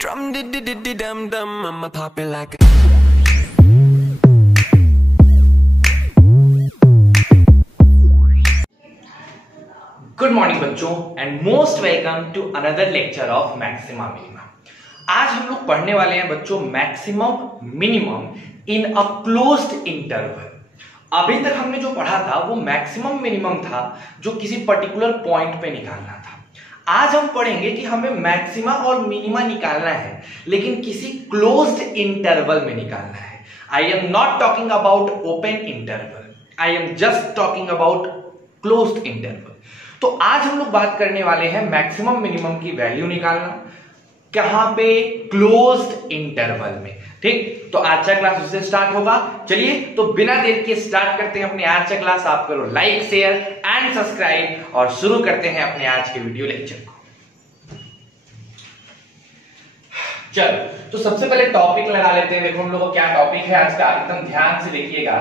Drum di di di di dum dum, I'ma pop it like good morning बच्चों and most welcome to another lecture of maxima minimum. आज हम लोग पढ़ने वाले हैं बच्चों maximum minimum in a closed interval. अभी तक हमने जो पढ़ा था वो मैक्सिमम मिनिमम था जो किसी पर्टिकुलर पॉइंट पे निकालना था। आज हम पढ़ेंगे कि हमें मैक्सिमा और मिनिमा निकालना है लेकिन किसी क्लोज्ड इंटरवल में निकालना है। I am not talking about open interval, I am just talking about closed interval. तो आज हम लोग बात करने वाले हैं मैक्सिमम मिनिमम की वैल्यू निकालना कहां पे, क्लोज्ड इंटरवल में। ठीक, तो आज का क्लास उससे स्टार्ट होगा। चलिए तो बिना देर के स्टार्ट करते हैं अपने आज का क्लास। आप करो लाइक शेयर एंड सब्सक्राइब और शुरू करते हैं अपने आज के वीडियो लेक्चर को। चलो तो सबसे पहले टॉपिक लगा लेते हैं। देखो हम लोग को क्या टॉपिक है आज का, एकदम ध्यान से देखिएगा।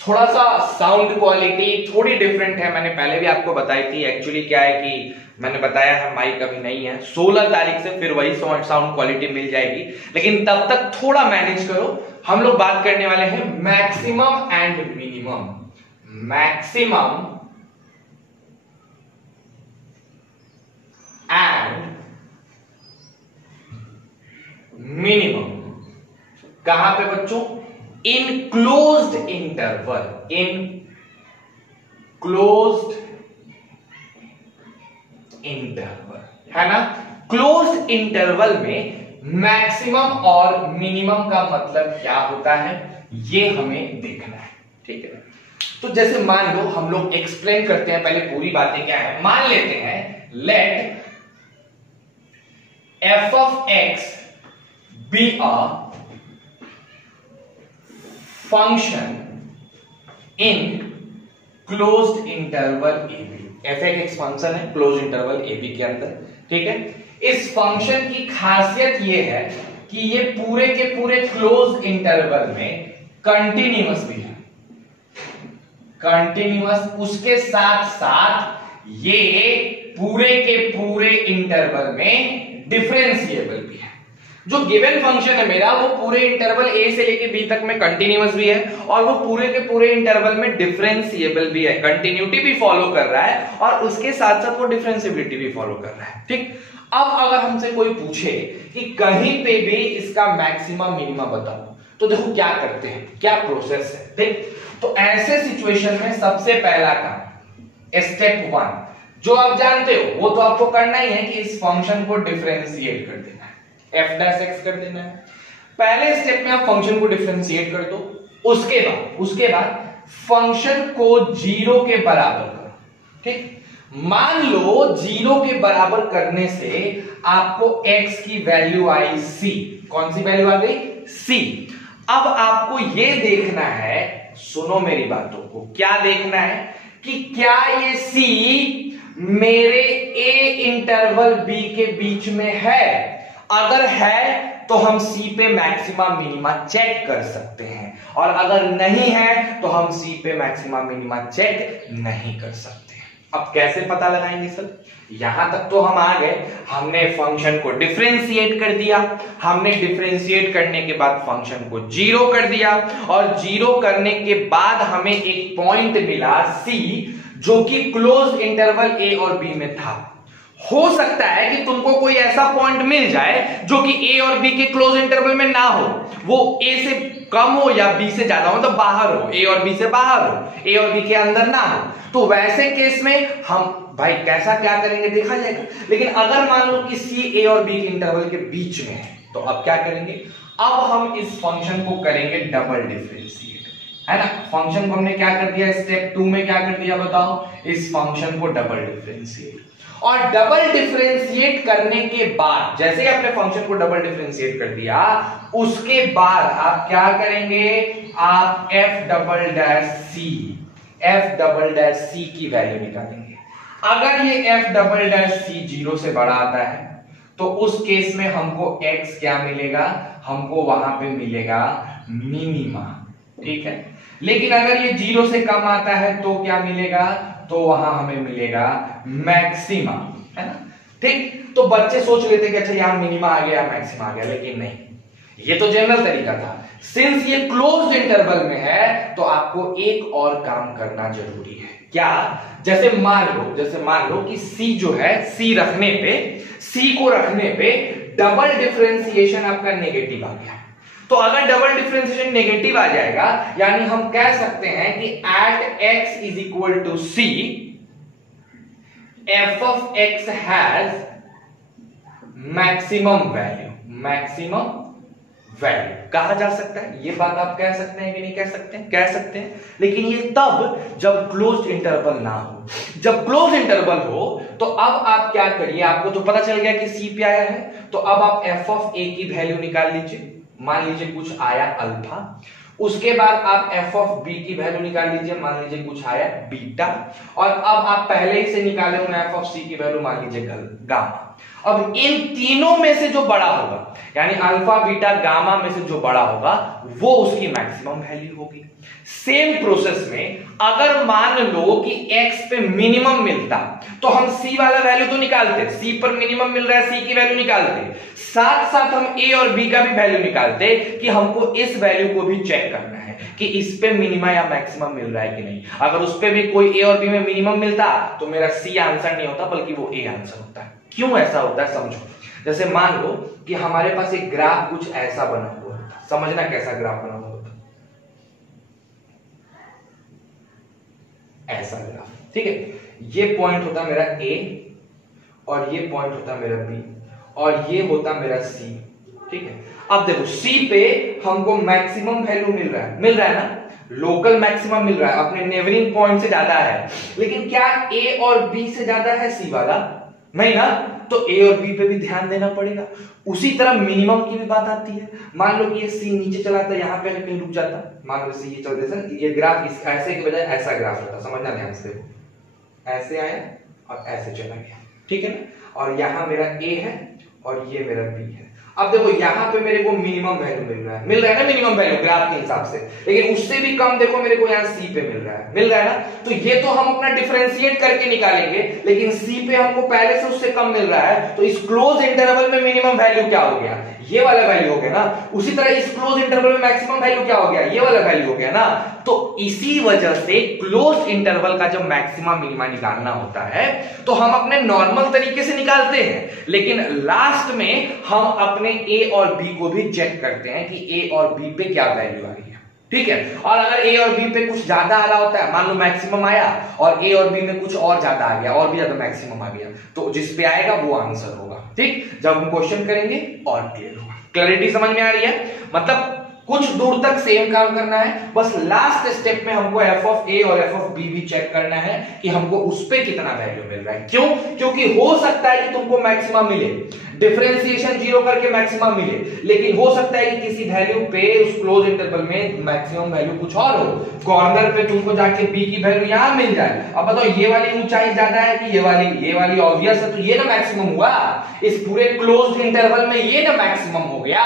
थोड़ा सा साउंड क्वालिटी थोड़ी डिफरेंट है, मैंने पहले भी आपको बताई थी। एक्चुअली क्या है कि मैंने बताया है माइक अभी नहीं है, 16 तारीख से फिर वही साउंड क्वालिटी मिल जाएगी, लेकिन तब तक थोड़ा मैनेज करो। हम लोग बात करने वाले हैं maximum and minimum. Maximum and minimum कहां पे बच्चों? इन क्लोज्ड इंटरवल। इन क्लोज्ड इंटरवल है ना। क्लोज्ड इंटरवल में मैक्सिमम और मिनिमम का मतलब क्या होता है ये हमें देखना है। ठीक है, तो जैसे मान लो हम लोग एक्सप्लेन करते हैं, पहले पूरी बातें क्या है मान लेते हैं। Let F of X be a function in closed interval A B. F X function है क्लोज इंटरवल ए बी के अंदर। ठीक है, इस फंक्शन की खासियत ये है कि ये पूरे के पूरे क्लोज इंटरवल में कंटिन्यूअस भी है, कंटिन्यूअस। उसके साथ साथ ये पूरे के पूरे इंटरवल में डिफरेंशिएबल भी है। जो गिवन फंक्शन है मेरा वो पूरे इंटरवल ए से लेके बी तक में कंटिन्यूअस भी है और वो पूरे के पूरे इंटरवल में डिफरेंशिएबल भी है, कंटिन्यूटी भी फॉलो कर रहा है और उसके साथ साथ वो डिफरेंशिएबिलिटी भी फॉलो कर रहा है। ठीक, अब अगर हमसे कोई पूछे कि कहीं पे भी इसका मैक्सिमा मिनिमा बताओ, तो देखो क्या करते हैं, क्या प्रोसेस है। ठीक, तो ऐसे सिचुएशन में सबसे पहला काम स्टेप 1 जो आप जानते हो वो तो आपको करना ही है कि इस फंक्शन को डिफरेंशिएट कर देना है, एफ डैश एक्स कर देना है। पहले स्टेप में आप फंक्शन को डिफरेंशिएट कर दो, उसके बाद फंक्शन को 0 के बराबर करो। ठीक, मान लो 0 के बराबर करने से आपको x की वैल्यू आई c। कौन सी वैल्यू आ गई? c। अब आपको यह देखना है, सुनो मेरी बातों को, क्या देखना है कि क्या ये c मेरे a इंटरवल b के बीच में है। अगर है तो हम C पे मैक्सिमा मिनिमा चेक कर सकते हैं और अगर नहीं है तो हम C पे मैक्सिमा मिनिमा चेक नहीं कर सकते। अब कैसे पता लगाएंगे सर? यहां तक तो हम आ गए, हमने फंक्शन को डिफरेंशिएट कर दिया, हमने डिफरेंशिएट करने के बाद फंक्शन को 0 कर दिया और 0 करने के बाद हमें एक पॉइंट मिला C जो कि क्लोज इंटरवल A और B में था। हो सकता है कि तुमको कोई ऐसा पॉइंट मिल जाए जो कि ए और बी के क्लोज इंटरवल में ना हो, वो ए से कम हो या बी से ज्यादा हो, मतलब बाहर हो, ए और बी से बाहर हो, ए और बी के अंदर ना हो। तो वैसे केस में हम भाई कैसा क्या करेंगे देखा जाएगा। लेकिन अगर मान लो कि सी ए और बी के इंटरवल के बीच में है तो अब क्या करेंगे? अब हम इस फंक्शन को करेंगे डबल डिफरेंशिएट, है ना। फंक्शन को हमने क्या कर दिया, स्टेप 2 में क्या कर दिया बताओ, इस फंक्शन को डबल डिफरेंशिएट। और डबल डिफरेंशिएट करने के बाद, जैसे ही आपने फंक्शन को डबल डिफरेंशिएट कर दिया, उसके बाद आप क्या करेंगे, आप एफ डबल डैश सी की वैल्यू निकालेंगे। अगर ये एफ डबल डैश सी 0 से बड़ा आता है तो उस केस में हमको x क्या मिलेगा, हमको वहां पे मिलेगा मिनिमा। ठीक है, लेकिन अगर ये 0 से कम आता है तो क्या मिलेगा, तो वहां हमें मिलेगा मैक्सिमा, है ना। ठीक, तो बच्चे सोच लेते कि अच्छा यहां मिनिमा आ गया मैक्सिमा आ गया, लेकिन नहीं, ये तो जनरल तरीका था। सिंस ये क्लोज्ड इंटरवल में है तो आपको एक और काम करना जरूरी है। क्या? जैसे मान लो कि C जो है, C को रखने पे डबल डिफरेंशिएशन आपका नेगेटिव आ गया। तो अगर डबल डिफरेंशिएशन नेगेटिव आ जाएगा, यानी हम कह सकते हैं कि at x is equal to C, f of x has maximum value कहा जा सकता है। ये बात आप कह सकते हैं कि नहीं कह सकते हैं? कह सकते हैं, लेकिन ये तब जब क्लोज्ड इंटरवल ना हो। जब क्लोज इंटरवल हो तो अब आप क्या करिए, आपको तो पता चल गया कि C पे आया है, तो अब आप f of a की वैल्यू निकाल लीजिए। मान लीजिए कुछ आया अल्फा, उसके बाद आप f of b की वैल्यू निकाल लीजिए, मान लीजिए कुछ आया बीटा, और अब आप पहले ही से निकाले हुए f of c की वैल्यू मान लीजिए गामा। अब इन तीनों में से जो बड़ा होगा, यानी अल्फा बीटा गामा में से जो बड़ा होगा, वो उसकी मैक्सिमम वैल्यू होगी। सेम प्रोसेस में अगर मान लो कि x पे मिनिमम मिलता तो हम c वाला वैल्यू तो निकालते, c पर मिनिमम मिल रहा है, c की वैल्यू निकालते, साथ साथ हम a और b का भी वैल्यू निकालते कि हमको इस वैल्यू को भी चेक करना है कि इस पे मिनिमम या मैक्सिमम मिल रहा है कि नहीं। अगर उस पे भी कोई a और b में मिनिमम मिलता तो मेरा c आंसर नहीं होता, बल्कि वो a आंसर होता है। क्यों ऐसा होता है समझो। जैसे मान लो कि हमारे पास एक ग्राफ कुछ ऐसा बना हुआ होता, समझना कैसा ग्राफ बना हुआ होता, ऐसा ग्राफ, ठीक है। ये पॉइंट होता मेरा A और ये पॉइंट होता मेरा B और ये होता मेरा C, ठीक है। अब देखो C पे हमको मैक्सिमम वैल्यू मिल रहा है ना, लोकल मैक्सिमम मिल रहा है, अपने नेबरिंग पॉइंट से ज्यादा है, लेकिन क्या A और B से ज्यादा है C वाला? नहीं ना, तो A और B पे भी ध्यान देना पड़ेगा। उसी तरह मिनिमम की भी बात आती है। मान लो कि ये C नीचे चला था, यहां पे कहीं रुक जाता, मान लो C ये चलते थे, ये ग्राफ इस ऐसे के बजाय ऐसा ग्राफ होता, समझना ध्यान से, ऐसे आया और ऐसे चला गया, ठीक है ना। और यहां मेरा A है और ये मेरा B है। अब देखो यहां पे मेरे को मिनिमम वैल्यू मिल रहा है ना, मिनिमम वैल्यू ग्राफ के हिसाब से, लेकिन उससे भी कम देखो मेरे को यहाँ C पे मिल रहा है ना। तो ये तो हम अपना डिफरेंशिएट करके निकालेंगे, लेकिन C पे हमको पहले से उससे कम मिल रहा है, तो इस क्लोज इंटरवल में मिनिमम वैल्यू क्या हो गया? ये वाला वैल्यू हो गया ना। उसी तरह इस क्लोज इंटरवल में मैक्सिमम वैल्यू क्या हो गया? ये वाला वैल्यू हो गया ना। तो इसी वजह से क्लोज इंटरवल का जब मैक्सिमा मिनिमा निकालना होता है तो हम अपने नॉर्मल तरीके से निकालते हैं, लेकिन लास्ट में हम अपने A और B को भी चेक करते हैं कि A और B पे क्या वैल्यू आ रही है, ठीक है। और अगर A और B पे कुछ ज्यादा आ रहा होता है, मान लो मैक्सिमम आया और A और B में कुछ और ज्यादा आ गया, और भी ज्यादा मैक्सिमम आ गया, तो जिस पे आएगा वो आंसर होगा, ठीक। जब हम क्वेश्चन करेंगे और क्लियर होगा। क्लैरिटी समझ में आ रही है? मतलब कुछ दूर तक सेम काम करना है, बस लास्ट स्टेप में हमको f of a और f of b भी चेक करना है कि हमको उस पे कितना वैल्यू मिल रहा है। क्यों? क्योंकि हो सकता है कि तुमको मैक्सिमम मिले, डिफरेंशिएशन जीरो करके मैक्सिमम मिले, लेकिन हो सकता है कि किसी वैल्यू पे उस क्लोज इंटरवल में मैक्सिमम वैल्यू कुछ और हो, कॉर्नर पे तुमको जाके b की वैल्यू यहां मिल जाए। अब बताओ ये वाली ऊंचाई ज्यादा है कि ये वाली ऑब्वियस है, तो ये ना मैक्सिमम हुआ, इस पूरे क्लोज्ड इंटरवल में ये ना मैक्सिमम हो गया,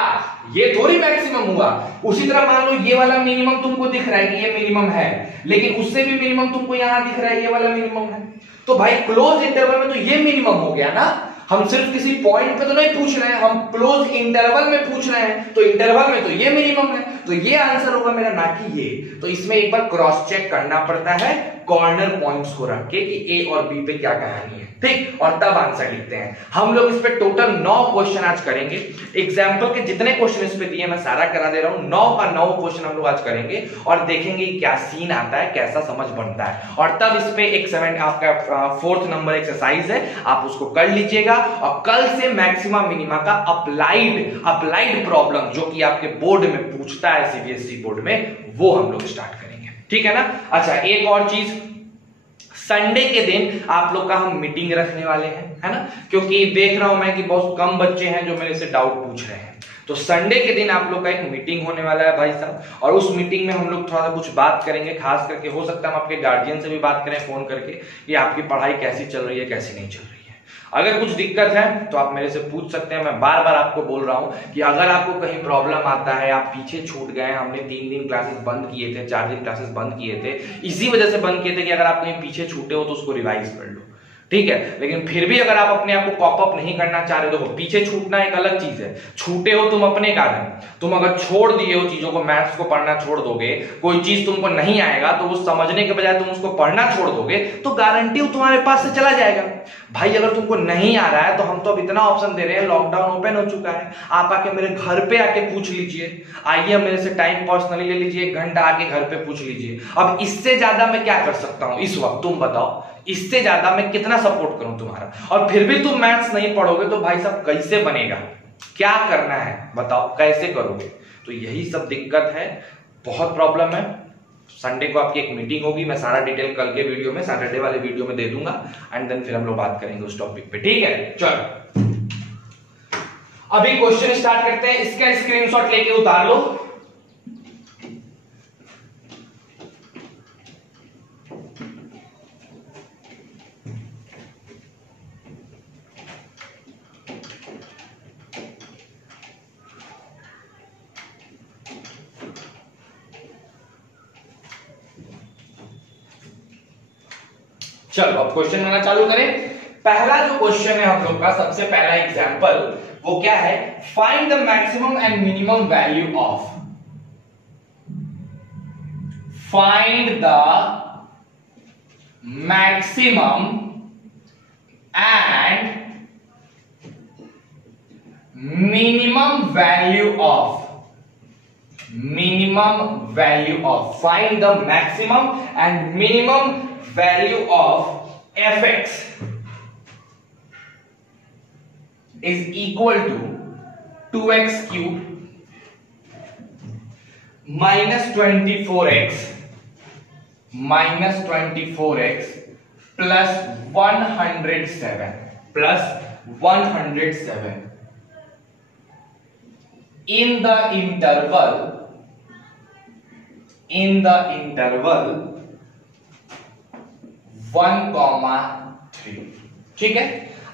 ये थोड़ी मैक्सिमम हुआ। उसी तरह मान लो ये वाला मिनिमम तुमको दिख रहा है कि ये मिनिमम है, लेकिन उससे भी मिनिमम तुमको यहां दिख रहा है ये वाला मिनिमम है, तो भाई क्लोज इंटरवल में तो ये मिनिमम हो गया ना। हम सिर्फ किसी पॉइंट पे तो नहीं पूछ रहे हैं, हम क्लोज इंटरवल में पूछ रहे हैं, तो इंटरवल में तो ये मिनिमम है, तो ये आंसर होगा मेरा, ना कि ये। तो इसमें एक बार क्रॉस चेक करना पड़ता है कॉर्नर पॉइंट्स को रख के कि ए और बी पे क्या कहानी है, ठीक, और तब आंसर लिखते हैं। हम लोग इस पे टोटल 9 क्वेश्चन आज करेंगे। एग्जाम्पल के जितने क्वेश्चन इस पे दिए मैं सारा करा दे रहा हूं, 9 का 9 क्वेश्चन हम लोग आज करेंगे और देखेंगे क्या सीन आता है, कैसा समझ बनता है, और तब इस पे एक 7 आपका 4th नंबर एक्सरसाइज है, आप उसको कर लीजिएगा। और कल से मैक्सिमा मिनिमा का अप्लाइड प्रॉब्लम जो कि आपके बोर्ड में पूछता है, सीबीएसई बोर्ड में, वो हम लोग स्टार्ट करेंगे, ठीक है ना। अच्छा, एक और चीज, संडे के दिन आप लोग का हम मीटिंग रखने वाले हैं, है ना, क्योंकि देख रहा हूं मैं कि बहुत कम बच्चे हैं जो मेरे से डाउट पूछ रहे हैं। तो संडे के दिन आप लोग का एक मीटिंग होने वाला है भाई साहब, और उस मीटिंग में हम लोग थोड़ा सा कुछ बात करेंगे, खास करके हो सकता है हम आपके गार्जियन से भी बात करें फोन करके कि आपकी पढ़ाई कैसी चल रही है, कैसी नहीं चल रही है। अगर कुछ दिक्कत है तो आप मेरे से पूछ सकते हैं। मैं बार बार आपको बोल रहा हूं कि अगर आपको कहीं प्रॉब्लम आता है, आप पीछे छूट गए, हमने 3 दिन क्लासेस बंद किए थे, 4 दिन क्लासेस बंद किए थे, इसी वजह से बंद किए थे कि अगर आप कहीं पीछे छूटे हो तो उसको रिवाइज कर लो, ठीक है। लेकिन फिर भी अगर आप अपने आप को कॉप अप नहीं करना चाह रहे हो, देखो पीछे छूटना एक अलग चीज है, छूटे हो तुम अपने कारण, तुम अगर छोड़ दिए हो चीजों को, मैथ्स को पढ़ना छोड़ दोगे, कोई चीज तुमको नहीं आएगा तो वो समझने के बजाय तुम उसको पढ़ना छोड़ दोगे, तो गारंटी तुम्हारे पास से चला जाएगा। भाई अगर तुमको नहीं आ रहा है तो हम तो अब इतना ऑप्शन दे रहे हैं, लॉकडाउन ओपन हो चुका है, आप आके मेरे घर पे आके पूछ लीजिए, आइए मेरे से टाइम पर्सनली ले लीजिए, 1 घंटा आके घर पे पूछ लीजिए। अब इससे ज्यादा मैं क्या कर सकता हूं इस वक्त, तुम बताओ, इससे ज्यादा मैं कितना सपोर्ट करूं तुम्हारा? और फिर भी तुम मैथ्स नहीं पढ़ोगे तो भाई साहब कैसे बनेगा? क्या करना है बताओ, कैसे करोगे? तो यही सब दिक्कत है, बहुत प्रॉब्लम है। संडे को आपकी एक मीटिंग होगी, मैं सारा डिटेल कल के वीडियो में, सैटरडे वाले वीडियो में दे दूंगा, एंड देन फिर हम लोग बात करेंगे उस टॉपिक पे, ठीक है। चलो अभी क्वेश्चन स्टार्ट करते हैं, इसका स्क्रीनशॉट लेके उतार लो। चलो अब क्वेश्चन बनाना चालू करें। पहला जो क्वेश्चन है हम लोग का, सबसे पहला एग्जांपल, वो क्या है? Find the maximum and minimum value of, find the maximum and minimum value of, minimum value of, find the maximum and minimum value of fx is equal to 2x cube minus 24x plus 107 in the interval 1,3। ठीक है।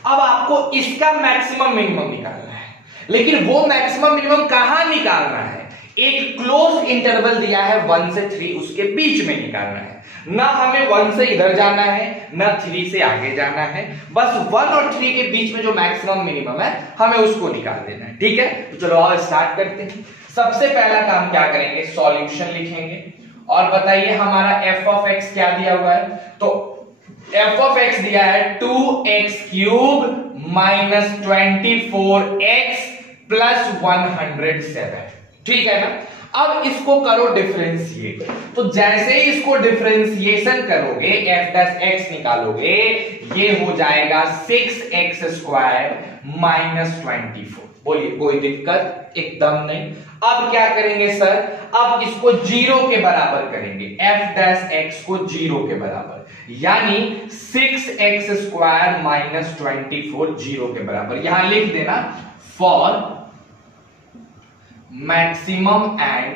अब आपको इसका maximum minimum निकालना है, लेकिन वो maximum minimum कहां निकालना है? एक क्लोज इंटरवल दिया है 1 से 3, उसके बीच में निकालना है। ना हमें 1 से इधर जाना है, ना 3 से आगे जाना है, बस 1 और 3 के बीच में जो मैक्सिमम मिनिमम है हमें उसको निकाल देना है। ठीक है, तो चलो अब स्टार्ट करते हैं। सबसे पहला काम क्या करेंगे? सॉल्यूशन लिखेंगे और बताइए हमारा f ऑफ x क्या दिया हुआ है? तो f ऑफ x दिया है 2x cube minus 24x plus 107। ठीक है ना। अब इसको करो डिफरेंशिएट, तो जैसे ही इसको डिफरेंशिएशन करोगे, f डैश x निकालोगे, ये हो जाएगा 6x स्क्वायर माइनस 24। बोलिए कोई दिक्कत? एकदम नहीं। अब क्या करेंगे सर? अब इसको 0 के बराबर करेंगे, f डैश x को 0 के बराबर, यानी 6x स्क्वायर माइनस 24 0 के बराबर। यहां लिख देना फॉर मैक्सिमम एंड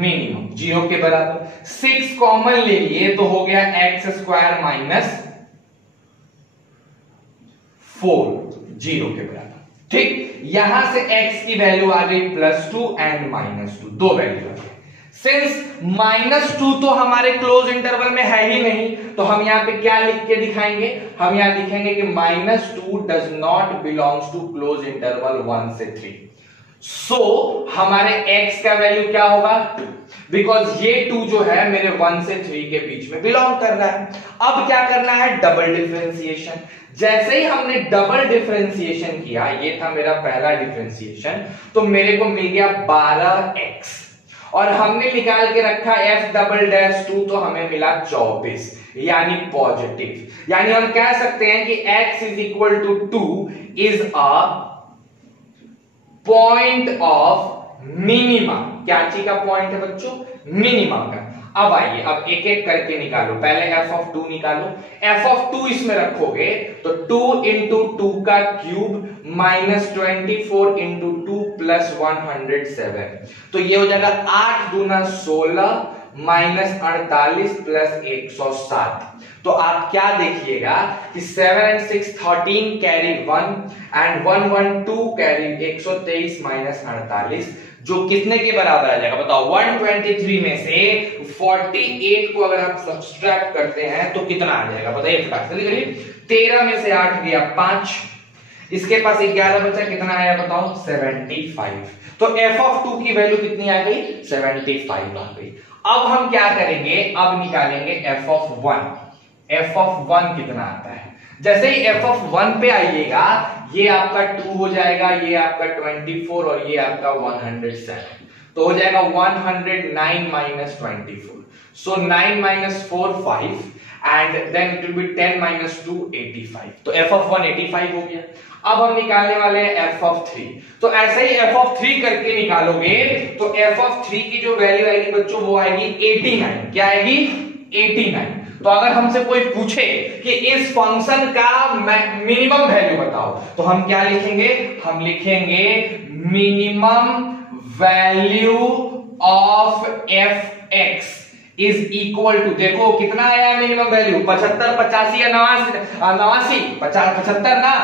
मिनिमम 0 के बराबर। 6 कॉमन ले लिए तो हो गया x स्क्वायर माइनस 4 0 के बराबर। ठीक, यहां से x की वैल्यू आ गई +2 एंड -2, दो वैल्यू आ गई। सिंस -2 तो हमारे क्लोज इंटरवल में है ही नहीं, तो हम यहां पे क्या लिख के दिखाएंगे? हम यहां लिखेंगे कि -2 does not belongs to close interval 1 से 3। सो हमारे x का वैल्यू क्या होगा? बिकॉज ये 2 जो है मेरे 1 से 3 के बीच में बिलोंग कर रहा है। अब क्या करना है? Double differentiation. जैसे ही हमने डबल डिफरेंशिएशन किया, ये था मेरा पहला डिफरेंशिएशन, तो मेरे को मिल गया 12x, और हमने निकाल के रखा f डबल डैश 2, तो हमें मिला 24, यानी पॉजिटिव। यानी हम कह सकते हैं कि x is equal to 2 is a point of minimum. क्या चीज का पॉइंट है बच्चों? मिनिमम का। अब आइए, अब एक एक करके निकालो। पहले f ऑफ 2 निकालो। f ऑफ 2 इसमें रखोगे तो 2 इंटू 2 का क्यूब माइनस 24 इंटू 2 प्लस 107, तो ये हो जाएगा 8 दूना 16 -48 प्लस 107। तो आप क्या देखिएगा कि 7 and 6 13 carry 1 and 1 1 2 carry 123 minus 48 जो कितने के बराबर आ जाएगा बताओ। 123 में से 48 को अगर आप सब्सट्रैक्ट करते हैं तो कितना आ जाएगा बताइए फटाफट से करिए। 13 में से 8 गया 5, इसके पास 11 बचा, कितना आया बताओ 75। तो f(2) की वैल्यू कितनी आ गई 75 आ गई। अब हम क्या करेंगे, अब निकालेंगे f(1). f(1) कितना आता है, जैसे ही f(1) पे आइएगा ये आपका 2 हो जाएगा, ये आपका 24 और ये आपका 107, तो हो जाएगा 109 minus 24। So 9 minus 4 5 and then it will be 10 minus 2 85। तो f(1) 85 हो गया। अब हम निकालने वाले हैं f(3). तो ऐसे ही f(3) करके निकालोगे तो f(3) की जो वैल्यू आएगी बच्चों वो आएगी 89। क्या आएगी 89। तो अगर हमसे कोई पूछे कि इस फंक्शन का मिनिमम वैल्यू बताओ तो हम क्या लिखेंगे, हम लिखेंगे minimum value of f(x) is equal to, देखो कितना आया है मिनिमम वैल्यू 75 85 या 89 75 ना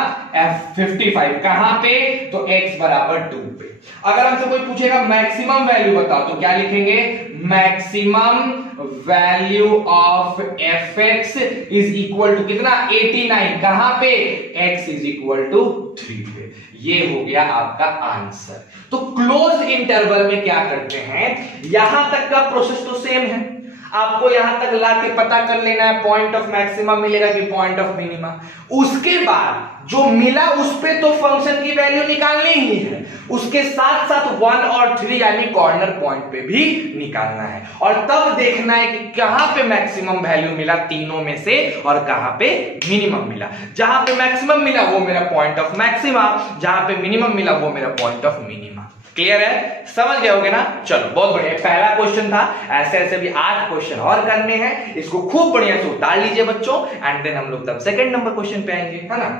f55 कहां पे, तो x बराबर 2 पे। अगर हमसे कोई पूछेगा मैक्सिमम वैल्यू बताओ तो क्या लिखेंगे, maximum value of fx is equal to कितना 89 कहां पे, x इज इक्वल टू 3 पे। ये हो गया आपका आंसर। तो क्लोज इंटरवल में क्या करते हैं, यहां तक का प्रोसेस तो सेम है, आपको यहां तक लाके पता कर लेना है पॉइंट ऑफ मैक्सिमम मिलेगा कि पॉइंट ऑफ मिनिमा। उसके बाद जो मिला उस पे तो फंक्शन की वैल्यू निकालनी ही है, उसके साथ साथ 1 और 3 यानी कॉर्नर पॉइंट पे भी निकालना है और तब देखना है कि कहां पे मैक्सिमम वैल्यू मिला तीनों में से और कहां पे मिनिमम मिला। जहां पे मैक्सिमम मिला वो मेरा पॉइंट ऑफ मैक्सिमा, जहां पे मिनिमम मिला वो मेरा पॉइंट ऑफ मिनिमा। क्लियर है, समझ गए होगे ना। चलो बहुत बढ़िया, पहला क्वेश्चन था, ऐसे ऐसे भी 8 क्वेश्चन और करने हैं, इसको खूब बढ़िया से उतार लीजिए बच्चों एंड देन हम लोग तब सेकंड नंबर क्वेश्चन पे आएंगे, है ना।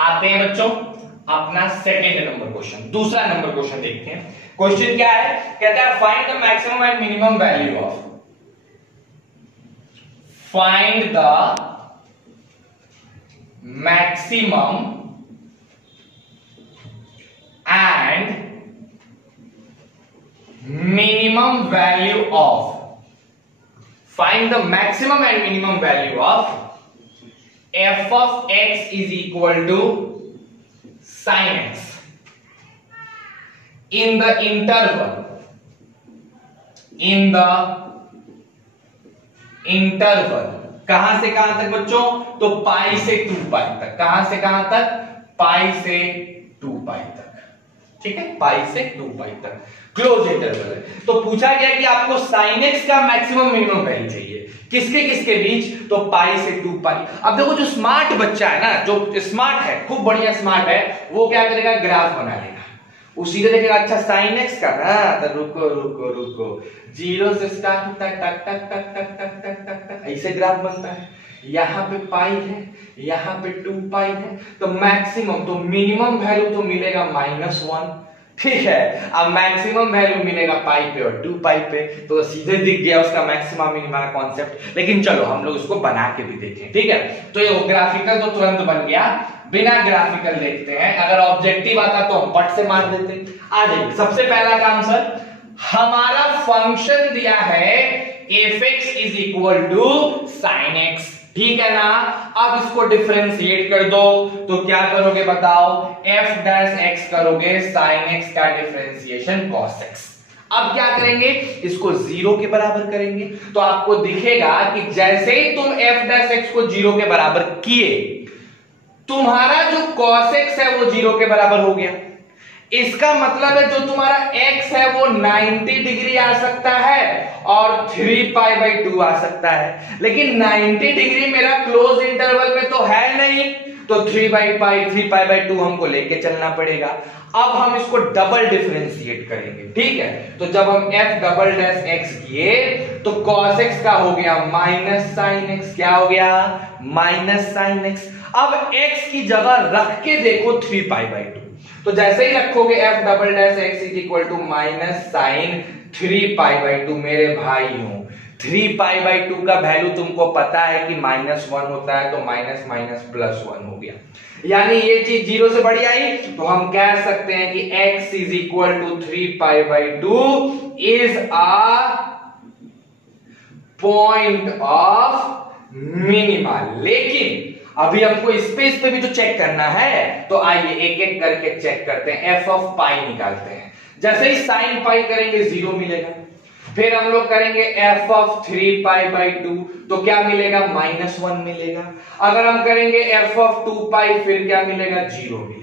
आते हैं बच्चों अपना सेकेंड नंबर क्वेश्चन, दूसरा नंबर क्वेश्चन देखते हैं। क्वेश्चन क्या है, कहता है find the maximum and minimum value of, find the maximum and minimum value of, find the maximum and minimum value of f of x is equal to sin x in the interval कहां से कहां तक बच्चों, तो पाई से 2 पाई तक। कहां से कहां तक, पाई से 2 पाई तक, ठीक है, पाई से 2 पाई तक क्लोज इंटरवल है। तो पूछा गया कि आपको sin x का मैक्सिमम मिनिमम वैल्यू चाहिए, किसके किसके बीच, तो पाई से 2 पाई। अब देखो जो स्मार्ट बच्चा है ना, जो स्मार्ट है, खूब बढ़िया स्मार्ट है, वो क्या करेगा, ग्राफ बना लेगा, वो सीधे देखेगा अच्छा sin x का ना, तो रुको रुको रुको 0 से स्टार्ट होता है, टक टक टक टक टक टक टक टक ऐसे ग्राफ बनता है। यहाँ पे पाई है, यहाँ पे 2 पाई है, तो मैक्सिमम तो मिनिमम वैल्यू तो मिलेगा -1, ठीक है। अब मैक्सिमम वैल्यू मिलेगा पाई पे और 2 पाई पे, तो सीधे दिख गया उसका मैक्सिमा मिनिमा का कॉन्सेप्ट। लेकिन चलो हम लोग इसको बना के भी देखें, ठीक है। तो ये ग्राफिकल तो तुरंत बन गया, बिना ग्राफिकल देखते हैं, अगर ऑब्जेक्टिव आता तो हम पट से मार देते। आ जाइए, सबसे पहला काम सर, हमारा फंक्शन दिया है f(x) is equal to sin x, ठीक है ना। अब इसको डिफरेंशिएट कर दो, तो क्या करोगे बताओ, f' करोगे sin x का डिफरेंशिएशन cos x। अब क्या करेंगे, इसको 0 के बराबर करेंगे, तो आपको दिखेगा कि जैसे ही तुम f' को 0 के बराबर किए तुम्हारा जो cos x है वो 0 के बराबर हो गया। इसका मतलब है जो तुम्हारा x है वो 90 डिग्री आ सकता है और 3π/2 आ सकता है, लेकिन 90 डिग्री मेरा क्लोज इंटरवल में तो है नहीं, तो 3π/2 हमको लेके चलना पड़ेगा। अब हम इसको डबल डिफरेंशिएट करेंगे, ठीक है। तो जब हम f"x किए तो cos x का हो गया -sin x, क्या हो गया -sin x। अब x की जगह रख के देखो 3π/2, तो जैसे ही रखोगे f"x -sin 3π/2, मेरे भाई हो 3π/2 का वैल्यू तुमको पता है कि -1 होता है, तो माइनस माइनस प्लस 1 हो गया, यानी ये चीज 0 से बड़ी आई, तो हम कह सकते हैं कि x = 3π/2 is a point of minima. लेकिन अभी हमको स्पेस पे भी तो चेक करना है, तो आइए एक एक करके चेक करते हैं। f(π) निकालते हैं। जैसे ही sin π करेंगे 0 मिलेगा, फिर हम लोग करेंगे f(3π/2) तो क्या मिलेगा -1 मिलेगा। अगर हम करेंगे f(2π) फिर क्या मिलेगा 0 मिलेगा।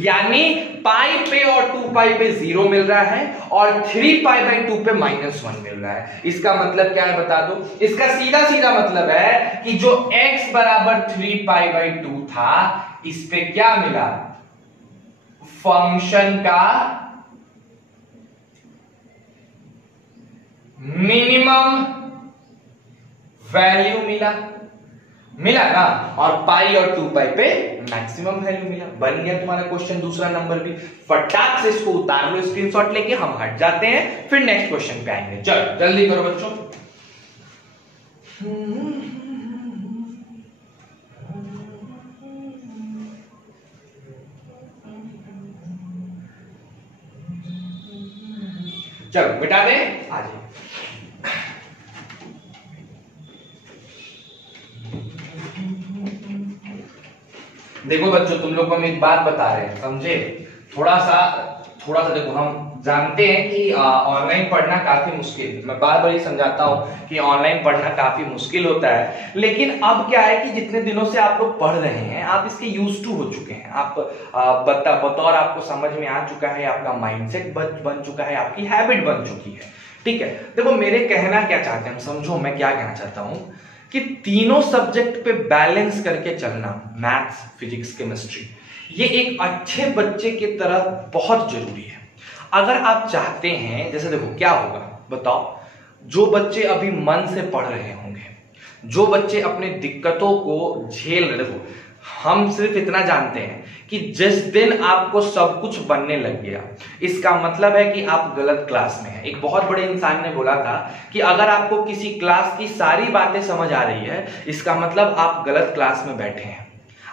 यानी पाई पे और 2π पे 0 मिल रहा है और 3π/2 पे -1 मिल रहा है। इसका मतलब क्या है बता दो। इसका सीधा सीधा मतलब है कि जो x बराबर 3π/2 था, इस पे क्या मिला, फंक्शन का मिनिमम वैल्यू मिला ना, और पाई और 2π पे मैक्सिमम वैल्यू मिला। बन गया तुम्हारा क्वेश्चन दूसरा नंबर भी। फटाक से इसको उतार लो स्क्रीनशॉट लेके, हम हट जाते हैं, फिर नेक्स्ट क्वेश्चन पे आएंगे। चलो जल्दी करो बच्चों। चलो मिटा दे, आ जाइए। देखो बच्चों, तुम लोग को हम एक बात बता रहे हैं, समझे। थोड़ा सा देखो, हम जानते हैं कि ऑनलाइन पढ़ना काफी मुश्किल, मैं बार बार ये समझाता हूं कि ऑनलाइन पढ़ना काफी मुश्किल होता है। लेकिन अब क्या है कि जितने दिनों से आप लोग पढ़ रहे हैं, आप इसके यूज टू हो चुके हैं, आप बतौर आपको समझ में आ चुका है, आपका माइंडसेट बन चुका है, आपकी हैबिट बन चुकी है, ठीक है। देखो मेरे कहना क्या चाहते हैं, समझो मैं क्या कहना चाहता हूं कि तीनों सब्जेक्ट पे बैलेंस करके चलना, मैथ्स, फिजिक्स, केमिस्ट्री, ये एक अच्छे बच्चे की तरह बहुत जरूरी है। अगर आप चाहते हैं, जैसे देखो क्या होगा बताओ, जो बच्चे अभी मन से पढ़ रहे होंगे, जो बच्चे अपने दिक्कतों को झेल रहे, देखो हम सिर्फ इतना जानते हैं कि जिस दिन आपको सब कुछ बनने लग गया, इसका मतलब है कि आप गलत क्लास में हैं। एक बहुत बड़े इंसान ने बोला था कि अगर आपको किसी क्लास की सारी बातें समझ आ रही है, इसका मतलब आप गलत क्लास में बैठे हैं,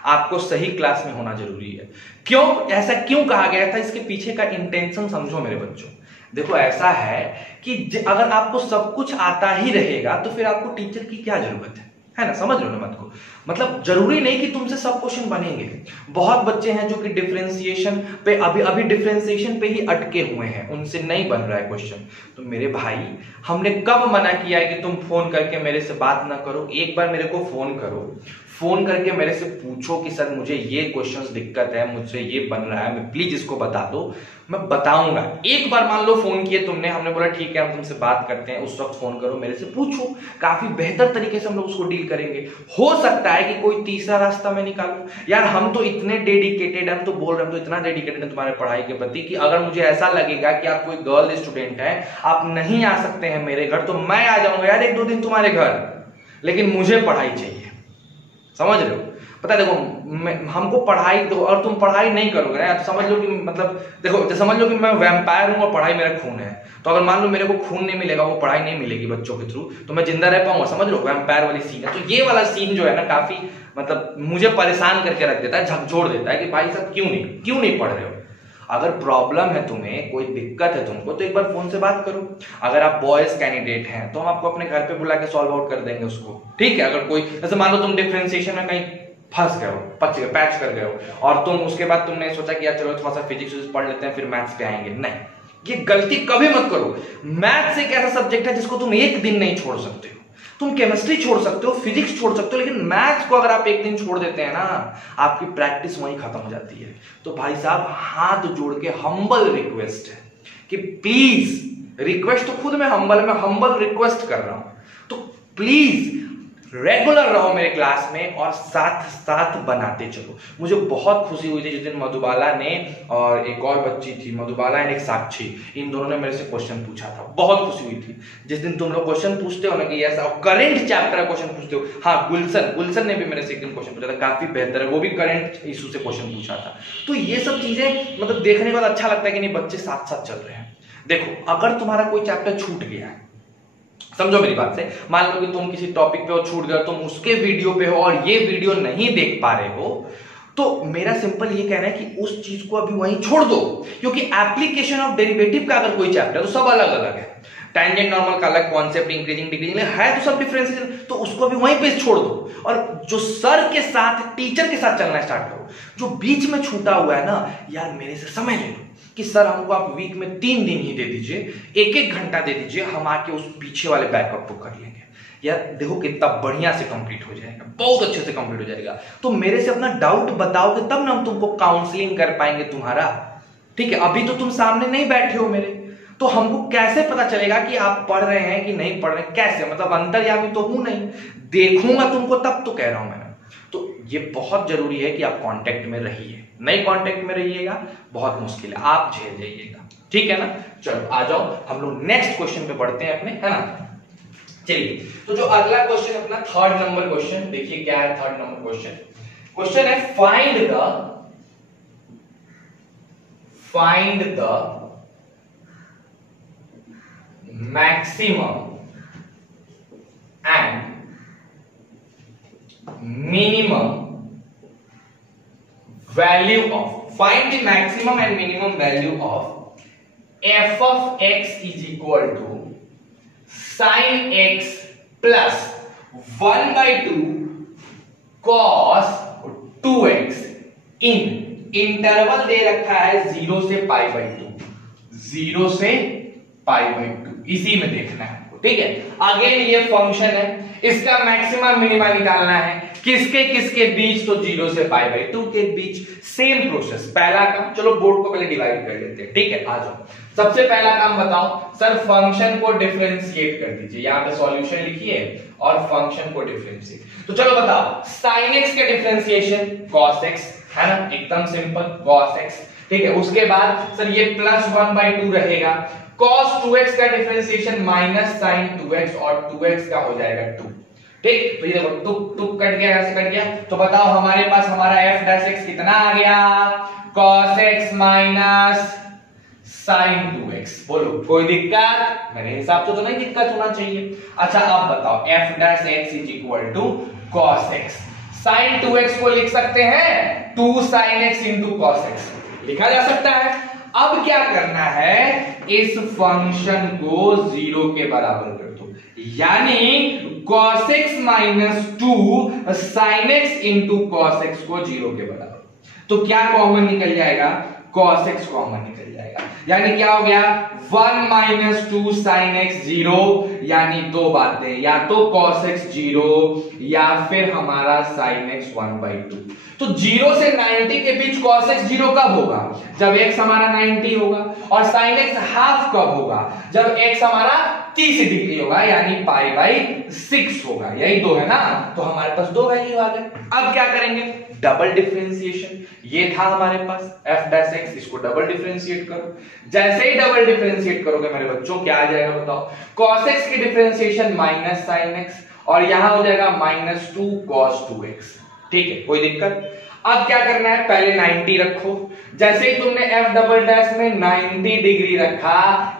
आपको सही क्लास में होना जरूरी है। क्यों ऐसा क्यों कहा गया था, इसके पीछे का इंटेंशन समझो मेरे बच्चों। देखो ऐसा है कि अगर आपको सब कुछ आता ही रहेगा तो फिर आपको टीचर की क्या जरूरत है ना, समझ लो ना बात को। मतलब जरूरी नहीं कि तुमसे सब क्वेश्चन बनेंगे। बहुत बच्चे हैं जो कि डिफरेंशिएशन पे अभी डिफरेंशिएशन पे ही अटके हुए हैं, उनसे नहीं बन रहा है क्वेश्चन। तो मेरे भाई, हमने कब मना किया है कि तुम फोन करके मेरे से बात ना करो। एक बार मेरे को फोन करो, फोन करके मेरे से पूछो कि सर मुझे ये क्वेश्चंस दिक्कत है, मुझसे ये बन रहा है, मैं प्लीज इसको बता दो, मैं बताऊंगा। एक बार मान लो फोन किए तुमने, हमने बोला ठीक है हम तुमसे बात करते हैं, उस वक्त फोन करो, मेरे से पूछो, काफी बेहतर तरीके से हम लोग उसको डील करेंगे। हो सकता है कि कोई तीसरा रास्ता मैं निकालूं। यार हम तो इतने डेडिकेटेड, हम तो बोल रहे हैं, तो इतना डेडिकेटेड है तुम्हारे पढ़ाई के प्रति कि अगर मुझे ऐसा लगेगा कि आप कोई गर्ल स्टूडेंट है, आप नहीं आ सकते हैं मेरे घर, तो मैं आ जाऊंगा यार 1-2 दिन तुम्हारे घर, लेकिन मुझे पढ़ाई चाहिए। समझ रहे हो? पता है देखो, हमको पढ़ाई दो और तुम पढ़ाई नहीं करोगे ना, तो समझ लो कि मतलब देखो, समझ लो कि मैं वैम्पायर हूं और पढ़ाई मेरा खून है। तो अगर मान लो मेरे को खून नहीं मिलेगा, वो पढ़ाई नहीं मिलेगी बच्चों के थ्रू, तो मैं जिंदा रह पाऊंगा? समझ लो, वैम्पायर वाली सीन है। तो ये वाला सीन जो है ना, काफी मतलब मुझे परेशान करके रख देता है, झकझोर देता है कि भाई साहब क्यों नहीं पढ़ रहे हो। अगर प्रॉब्लम है तुम्हें, कोई दिक्कत है तुमको, तो एक बार फोन से बात करो। अगर आप बॉयज कैंडिडेट हैं तो हम आपको अपने घर पे बुला के सॉल्व आउट कर देंगे उसको, ठीक है। अगर कोई जैसे मान लो तुम डिफरेंशिएशन में कहीं फंस गए हो, पैच कर गए हो, और तुम उसके बाद तुमने सोचा कि यार चलो थोड़ा सा फिजिक्स पढ़ लेते हैं, फिर मैथ्स पे आएंगे, नहीं, ये गलती कभी मत करो। मैथ्स एक ऐसा सब्जेक्ट है जिसको तुम एक दिन नहीं छोड़ सकते हो। तुम केमिस्ट्री छोड़ सकते हो, फिजिक्स छोड़ सकते हो, लेकिन मैथ्स को अगर आप एक दिन छोड़ देते हैं ना, आपकी प्रैक्टिस वहीं खत्म हो जाती है। तो भाई साहब हाथ जोड़ के हम्बल रिक्वेस्ट है कि प्लीज, रिक्वेस्ट तो खुद मैं हम्बल रिक्वेस्ट कर रहा हूं, तो प्लीज रेगुलर रहो मेरे क्लास में और साथ साथ बनाते चलो। मुझे बहुत खुशी हुई थी जिस दिन मधुबाला ने और एक और बच्ची थी, मधुबाला एंड एक साक्षी, इन दोनों ने मेरे से क्वेश्चन पूछा था। बहुत खुशी हुई थी जिस दिन तुम लोग क्वेश्चन पूछते हो ना कि ऐसा करंट चैप्टर का क्वेश्चन पूछते हो। हाँ, गुलशन ने भी मेरे से एक दिन क्वेश्चन पूछा था, काफी बेहतर है, वो भी करंट इशू से क्वेश्चन पूछा था। तो ये सब चीजें मतलब देखने के बाद अच्छा लगता है कि नहीं बच्चे साथ साथ चल रहे हैं। देखो अगर तुम्हारा कोई चैप्टर छूट गया है, समझो मेरी बात से, मान लो कि तुम किसी टॉपिक पे हो, छूट गया, तुम उसके वीडियो पे हो और ये वीडियो नहीं देख पा रहे हो, तो मेरा सिंपल ये कहना है कि उस चीज को अभी वहीं छोड़ दो, क्योंकि एप्लीकेशन ऑफ डेरिवेटिव का अगर कोई चैप्टर है तो सब अलग अलग है। टेंजेंट नॉर्मल का अलग कॉन्सेप्ट, इंक्रीजिंग डिक्रीजिंग है तो सब डिफरेंशिएशन, तो उसको अभी वहीं पे छोड़ दो और जो सर के साथ टीचर के साथ चलना स्टार्ट करो। जो बीच में छूटा हुआ है ना यार, मेरे से समय ले लो कि सर हमको आप वीक में 3 दिन ही दे दीजिए, 1-1 घंटा दे दीजिए, हम आके उस पीछे वाले बैकअप को कर लेंगे। यार देखो कितना बढ़िया से कंप्लीट हो जाएगा, बहुत अच्छे से कंप्लीट हो जाएगा। तो मेरे से अपना डाउट बताओगे तब ना हम तुमको काउंसलिंग कर पाएंगे तुम्हारा, ठीक है। अभी तो तुम सामने नहीं बैठे हो मेरे, तो हमको कैसे पता चलेगा कि आप पढ़ रहे हैं कि नहीं पढ़ रहे हैं? कैसे, मतलब अंतर्यामी तो हूं नहीं, देखूंगा तुमको तब तो कह रहा हूं मैंने। तो ये बहुत जरूरी है कि आप कांटेक्ट में रहिए, नहीं कांटेक्ट में रहिएगा बहुत मुश्किल है, आप झेल जाइएगा, ठीक है ना। चलो आ जाओ हम लोग नेक्स्ट क्वेश्चन पे बढ़ते हैं अपने, है ना। चलिए तो जो अगला क्वेश्चन अपना 3rd नंबर क्वेश्चन, देखिए क्या है 3rd नंबर क्वेश्चन। क्वेश्चन है find the maximum and minimum value of, find the maximum and minimum value of f of x is equal to sin x plus 1/2 cos 2x in interval दे रखा है 0 से π/2, 0 से π/2, इसी में देखना है हमको, ठीक है। अगेन ये फंक्शन है, इसका मैक्सिमम मिनिमा निकालना है, किसके किसके बीच, तो 0 से π/2 के बीच। सेम प्रोसेस, पहला काम, चलो बोर्ड को पहले डिवाइड कर लेते हैं, ठीक है। आ जाओ, सबसे पहला काम बताओ सर, फंक्शन को डिफरेंशिएट कर दीजिए, यहां पे सॉल्यूशन लिखिए और फंक्शन को डिफरेंशिएट। तो चलो बताओ, sin x का डिफरेंशिएशन cos x, है ना, एकदम सिंपल cos x, ठीक है। उसके बाद सर ये प्लस 1/2 रहेगा, cos 2x का डिफरेंशिएशन माइनस sin 2x और 2x का हो जाएगा 2, ठीक। तो ये देखो टुक टुक कट गया, ऐसे कट गया। तो बताओ हमारे पास हमारा f डैश x कितना आ गया, cos x minus sin 2x। बोलो कोई दिक्कत? मेरे हिसाब से तो नहीं दिक्कत होना चाहिए। अच्छा अब बताओ f dash x is equal to cos x, sin 2x को लिख सकते हैं 2 sin x into cos x, लिखा जा सकता है। अब क्या करना है, इस फंक्शन को 0 के बराबर कर दो, यानी cos x minus 2 sin x into cos x को 0 के बराबर। तो क्या कॉमन निकल जाएगा, cos x कॉमन निकल जाएगा, यानी क्या हो गया 1 माइनस 2 sin x 0, यानी दो बातें, या तो cos x 0 या फिर हमारा sin x 1/2। तो 0 से 90 के बीच cos x 0 कब होगा, जब x हमारा 90 होगा, और sin x हाफ कब होगा, जब x हमारा 30 डिग्री होगा, यानी π/6 होगा। यही दो है ना, तो हमारे पास दो वैल्यू आ गए। अब क्या करेंगे, डबल डिफरेंशिएशन, ये था हमारे पास f डैश x, इसको डबल डिफरेंशिएट करो। जैसे ही डबल डिफरेंशिएट करोगे मेरे बच्चों क्या आ जाएगा बताओ, cos x की डिफरेंशिएशन माइनस sin x, और यहां हो जाएगा माइनस 2 cos 2x, ठीक है, कोई दिक्कत। अब क्या करना है, पहले 90 रखो, जैसे ही तुमने f डबल डैश में 90 डिग्री रखा,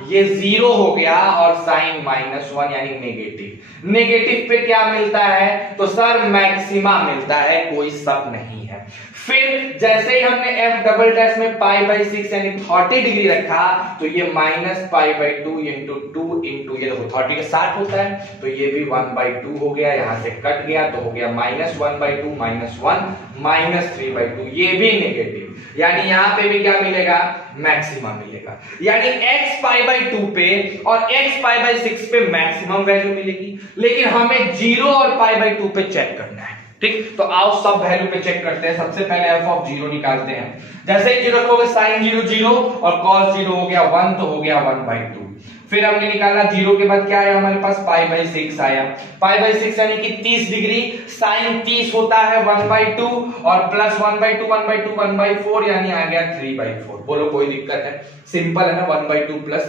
ये 0 हो गया और साइन -1 यानी नेगेटिव। नेगेटिव पे क्या मिलता है, तो सर मैक्सिमा मिलता है, कोई शक नहीं है। फिर जैसे ही हमने f डबल डैश में π/6 यानी 30 डिग्री रखा, तो ये -π/2 इंटू 2 इंटू ये देखो 30 के 60 होता है, तो ये भी 1/2 हो गया, यहां से कट गया तो हो गया -1/2 -1 -3/2, ये भी नेगेटिव, यानी यहां पे भी क्या मिलेगा, मैक्सिमम मिलेगा। यानी x पाई बाई 2 पे और x पाई बाई 6 पे मैक्सिमम वैल्यू मिलेगी, लेकिन हमें 0 और पाई बाई 2 पे चेक करना है। ठीक, तो आओ सब वैल्यू पे चेक करते हैं। सबसे पहले f ऑफ 0 निकालते हैं। जैसे ही 0 रखोगे साइन 0 0 और cos 0 हो गया 1, तो हो गया 1/2। फिर हमने निकाला 0 के बाद क्या आया हमारे पास, पाई बाई 6 आया। पाई बाई 6 यानी कि 30 डिग्री, साइन 30 होता है 1/2 और प्लस 1/2 1/2 1/4 यानी आ गया 3/4। बोलो कोई दिक्कत है? सिंपल है ना, 1/2 प्लस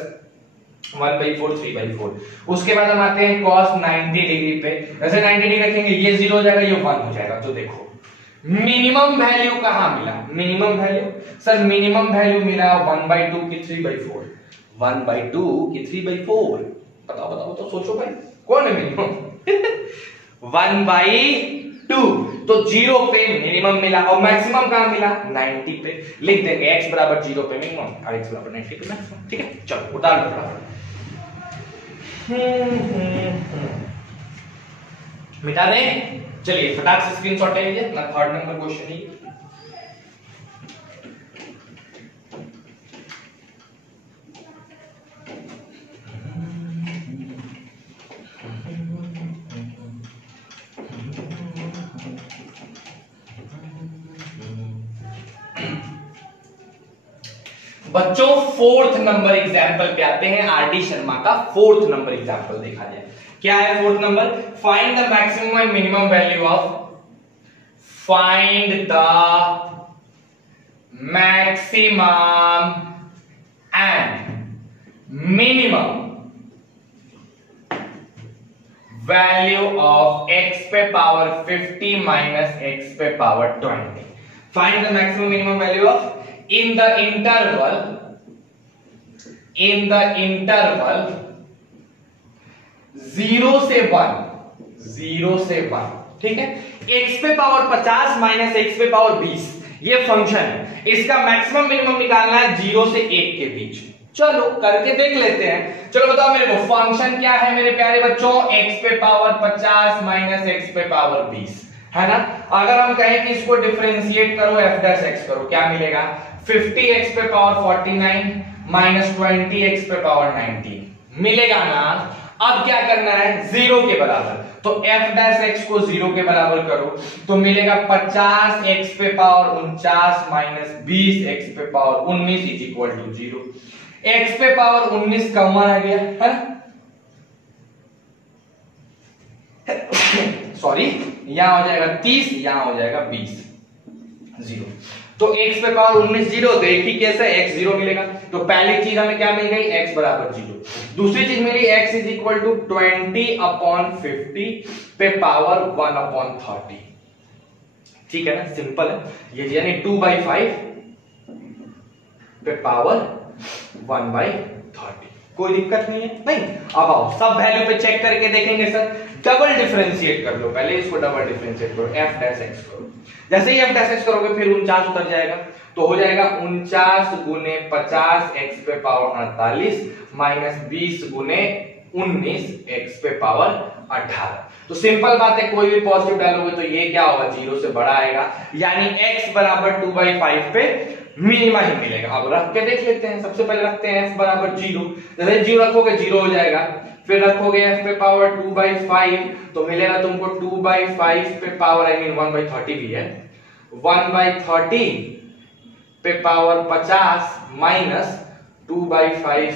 1/4 3/4। उसके बाद हम आते हैं cos 90 डिग्री पे। जैसे 90 डिग्री रखेंगे ये 0 हो जाएगा, ये 1 हो जाएगा। तो देखो मिनिमम वैल्यू कहां मिला, minimum value sir minimum value मिला 1/2 की 3/4, 1/2 की 3/4। बताओ बताओ तो सोचो भाई कौन है मिनिमम? 1/2। तो 0 पे मिनिमम मिला और मैक्सिमम कहां मिला, 90 पे। लिख देंगे x बराबर 0 पे मिनिमम और x बराबर 90 पे मैक्सिमम। ठीक है, चलो उतार लो फटाफट। मिटा दें, चलिए फटाक से स्क्रीनशॉट ले लीजिए ना। थर्ड नंबर क्वेश्चन ही बच्चों। 4th नंबर एग्जाम्पल पे आते हैं। आरडी शर्मा का 4th नंबर एग्जाम्पल देखा जाए। क्या है 4th number? Find the maximum and minimum value of, find the maximum and minimum value of x पे पावर 50 माइनस x पे power 20। Find the maximum minimum value of in the interval 0 से 1, 0 से 1। ठीक है, x पे power 50 minus x पे power 20 ये function है। इसका मैक्सिमम मिनिमम निकालना है 0 से 1 के बीच। चलो करके देख लेते हैं। चलो बताओ मेरे को फंक्शन क्या है मेरे प्यारे बच्चों, x पे पावर 50 माइनस x पे पावर 20 है ना। अगर हम कहें कि इसको डिफरेंशिएट करो f डैश x करो, क्या मिलेगा, 50x पे पावर 49 माइनस 20x पे पावर 90 मिलेगा ना। अब क्या करना है, 0 के बराबर, तो f डैश x को 0 के बराबर करो तो मिलेगा 50x पे पावर 49 माइनस 20x पे power 19 is equal to 0। x पे पावर 19 कॉमन आ गया है, सॉरी यहां हो जाएगा 30, यहां हो जाएगा 20, 0। तो x पे पावर 19 0, तो एक ही केस है x 0 मिलेगा। तो पहली चीज हमें क्या मिल गई, x बराबर 0। दूसरी चीज मिली x इज इक्वल टू 20/50 पे पावर 1/30। ठीक है ना, सिंपल है ये, यानी 2/5 पे पावर 1/30। कोई दिक्कत नहीं है, नहीं। अब आओ सब वैल्यू पे चेक करके देखेंगे सर। डबल डिफरेंशिएट कर लो, पहले इसको डबल डिफरेंशिएट करो, f डैश x करो। जैसे ही f डैश x करोगे फिर 49 उतर जाएगा, तो हो जाएगा 49 गुने 50 x पे पावर 48 माइनस 20 गुने 19 x पे पावर 18। तो सिंपल बात है, कोई भी पॉजिटिव डालोगे तो ये क्या होगा, 0 से बड़ा आएगा, यानी x बराबर 2/5 पे मिनिमा ही मिलेगा। अब रख के देख लेते हैं। सबसे पहले रखते हैं f बराबर 0। जैसे 0 रखोगे 0 हो जाएगा, फिर रखोगे f पे पावर 2/5 तो मिलेगा तुमको 2/5 पे पावर, आई मीन 1/30 भी है, 1/30 पे पावर 50 माइनस 2/5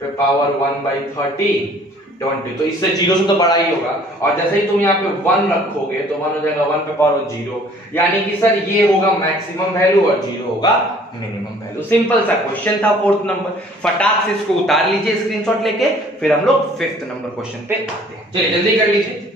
पे पावर 1/30 20। तो इससे 0 से तो बड़ा ही होगा। और जैसे ही तुम यहाँ पे 1 रखोगे तो 1 हो जाएगा 1 पे पावर 0, यानी कि सर ये होगा मैक्सिमम वैल्यू और 0 होगा मिनिमम वैल्यू। सिंपल सा क्वेश्चन था 4th नंबर। फटाक से इसको उतार लीजिए स्क्रीनशॉट लेके, फिर हम लोग 5th नंबर क्वेश्चन पे आते हैं। चलिए जल्दी कर लीजिए।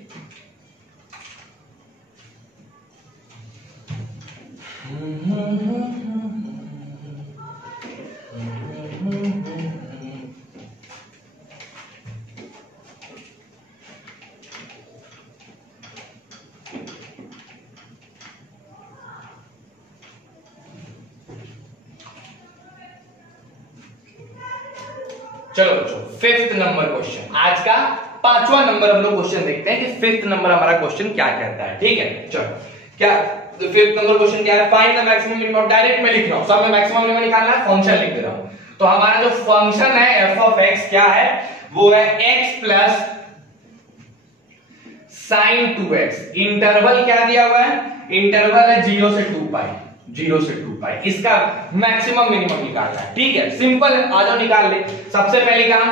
चलो बच्चों 5th नंबर क्वेश्चन, आज का 5वां नंबर हम लोग क्वेश्चन देखते हैं कि 5th नंबर हमारा क्वेश्चन क्या कहता है। ठीक है, चलो क्या फिफ्थ नंबर क्वेश्चन क्या है, find the maximum minimum. Direct में लिख रहा हूं, सब में मैक्सिमम मिनिमम निकालना है, फंक्शन लिख दे रहा हूं। तो हमारा जो फंक्शन है एफ ऑफ एक्स क्या है, वो है x plus sign 2x। Interval क्या दिया हुआ है, इंटरवल है 0 से 2 पाई, 0 से 2 पाई। इसका मैक्सिमम मिनिमम निकालना है, ठीक है, सिंपल है, आ जाओ निकाल ले। सबसे पहले काम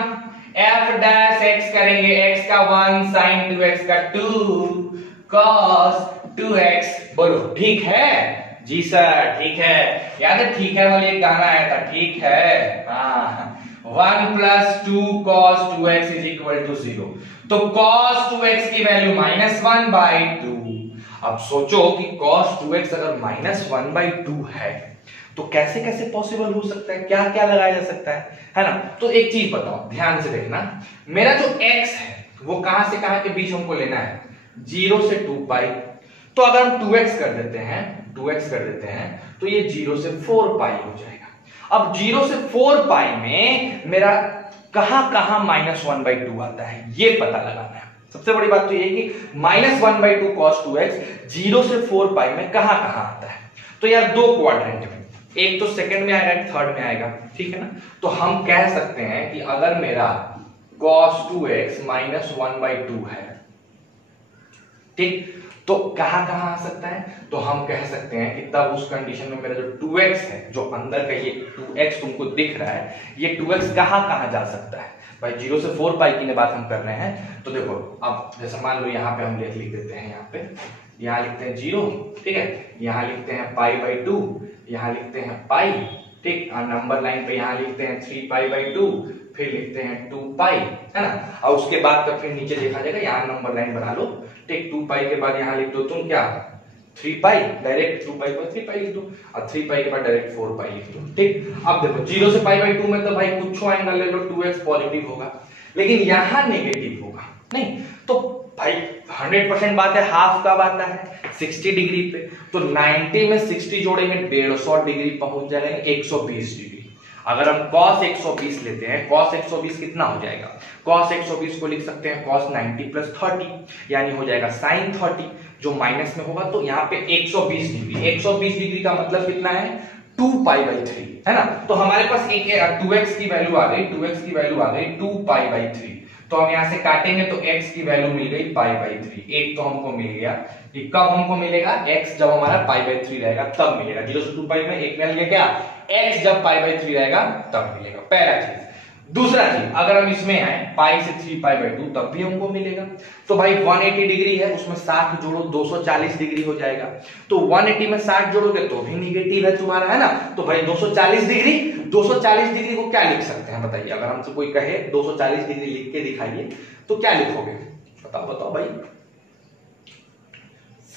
f डैश x करेंगे, x का 1 sin 2x का 2 cos 2x। बोलो ठीक है जी सर, ठीक है। याद है ठीक है वाली एक गाना आया था, ठीक है, हाँ। 1 plus 2 cos 2x is equal to 0। तो cos 2x की वैल्यू -1/2। अब सोचो कि cos 2x अगर -1/2 है तो कैसे कैसे पॉसिबल हो सकता है, क्या क्या लगाया जा सकता है ना। तो एक चीज बताओ, ध्यान से देखना, मेरा जो x है वो कहां से कहां के बीच हमको लेना है, 0 से 2 पाई। तो अगर हम 2x कर देते हैं, 2x कर देते हैं तो ये 0 से 4 पाई हो जाएगा। अब 0 से 4 पाई में मेरा कहां कहां -1/2 आता है ये पता लगाना है। सबसे बड़ी बात तो ये है कि -1/2 cos 2x 0 से 4 पाई में कहां कहां आता है। तो यार दो क्वाड्रेंट में, एक तो सेकंड में आएगा, एक थर्ड में आएगा, ठीक है ना। तो हम कह सकते हैं कि अगर मेरा cos 2x -1/2 है, ठीक, तो कहां कहां आ सकता है, तो हम कह सकते हैं कि तब उस कंडीशन में मेरा जो 2x है, जो अंदर का ये 2x तुमको दिख रहा है, ये 2x कहां कहां जा सकता है भाई। 0 से 4 पाई की बात हम कर रहे हैं। तो देखो अब जैसे मान लो यहाँ पे हम लिख देते हैं, यहाँ लिखते हैं 0, ठीक है, यहाँ लिखते हैं π/2, यहाँ लिखते हैं पाई, ठीक, और नंबर लाइन पे यहाँ लिखते हैं 3π/2, फिर लिखते हैं 2 पाई, है ना। और उसके बाद तो फिर नीचे देखा जाएगा, यहाँ नंबर लाइन बना लो, ठीक, 2 पाई के बाद यहाँ लिख दो तुम क्या, 3 पाई, डायरेक्ट 2 पाई पर 3 पाई लिख दो, और 3 पाई के बाद डायरेक्ट 4 पाई लिख दो, ठीक। अब देखो 0 से π/2 में तो भाई कुछ एंगल ले लो, 2x पॉजिटिव होगा, लेकिन यहाँ नेगेटिव होगा नहीं। तो भाई 100% बात है, हाफ कब आता है, 60 डिग्री पे। तो 90 में 60 जोड़ेंगे 150 डिग्री पहुंच जाएगा 120 डिग्री। अगर हम cos 120 लेते हैं, cos 120 कितना हो जाएगा, cos 120 को लिख सकते हैं cos 90 प्लस 30, यानी हो जाएगा sin 30, जो माइनस में होगा। तो यहाँ पे 120 डिग्री, 120 डिग्री का मतलब कितना है, 2π/3, है ना। तो हमारे पास एक 2x की वैल्यू आ गई, 2x की वैल्यू आ गई 2π/3। तो हम यहां से काटेंगे तो x की वैल्यू मिल गई π/3। एक तो हमको मिल गया, ये कब हमको मिलेगा, x जब हमारा π/3 रहेगा तब मिलेगा। 0 से 2 पाई में एक मिल गया क्या, x जब π/3 रहेगा तब मिलेगा, पहला चीज। दूसरा चीज, अगर हम इसमें आए पाई से 3π/2 तब भी हमको मिलेगा। तो भाई 180 डिग्री है, उसमें 60 जोड़ो 240 डिग्री हो जाएगा। तो 180 में 60 जोड़ोगे तो भी निगेटिव है तुम्हारा, है ना। तो भाई 240 डिग्री, 240 डिग्री को क्या लिख सकते हैं बताइए। अगर हमसे कोई कहे 240 डिग्री लिख के दिखाइए तो क्या लिखोगे, बताओ बताओ भाई।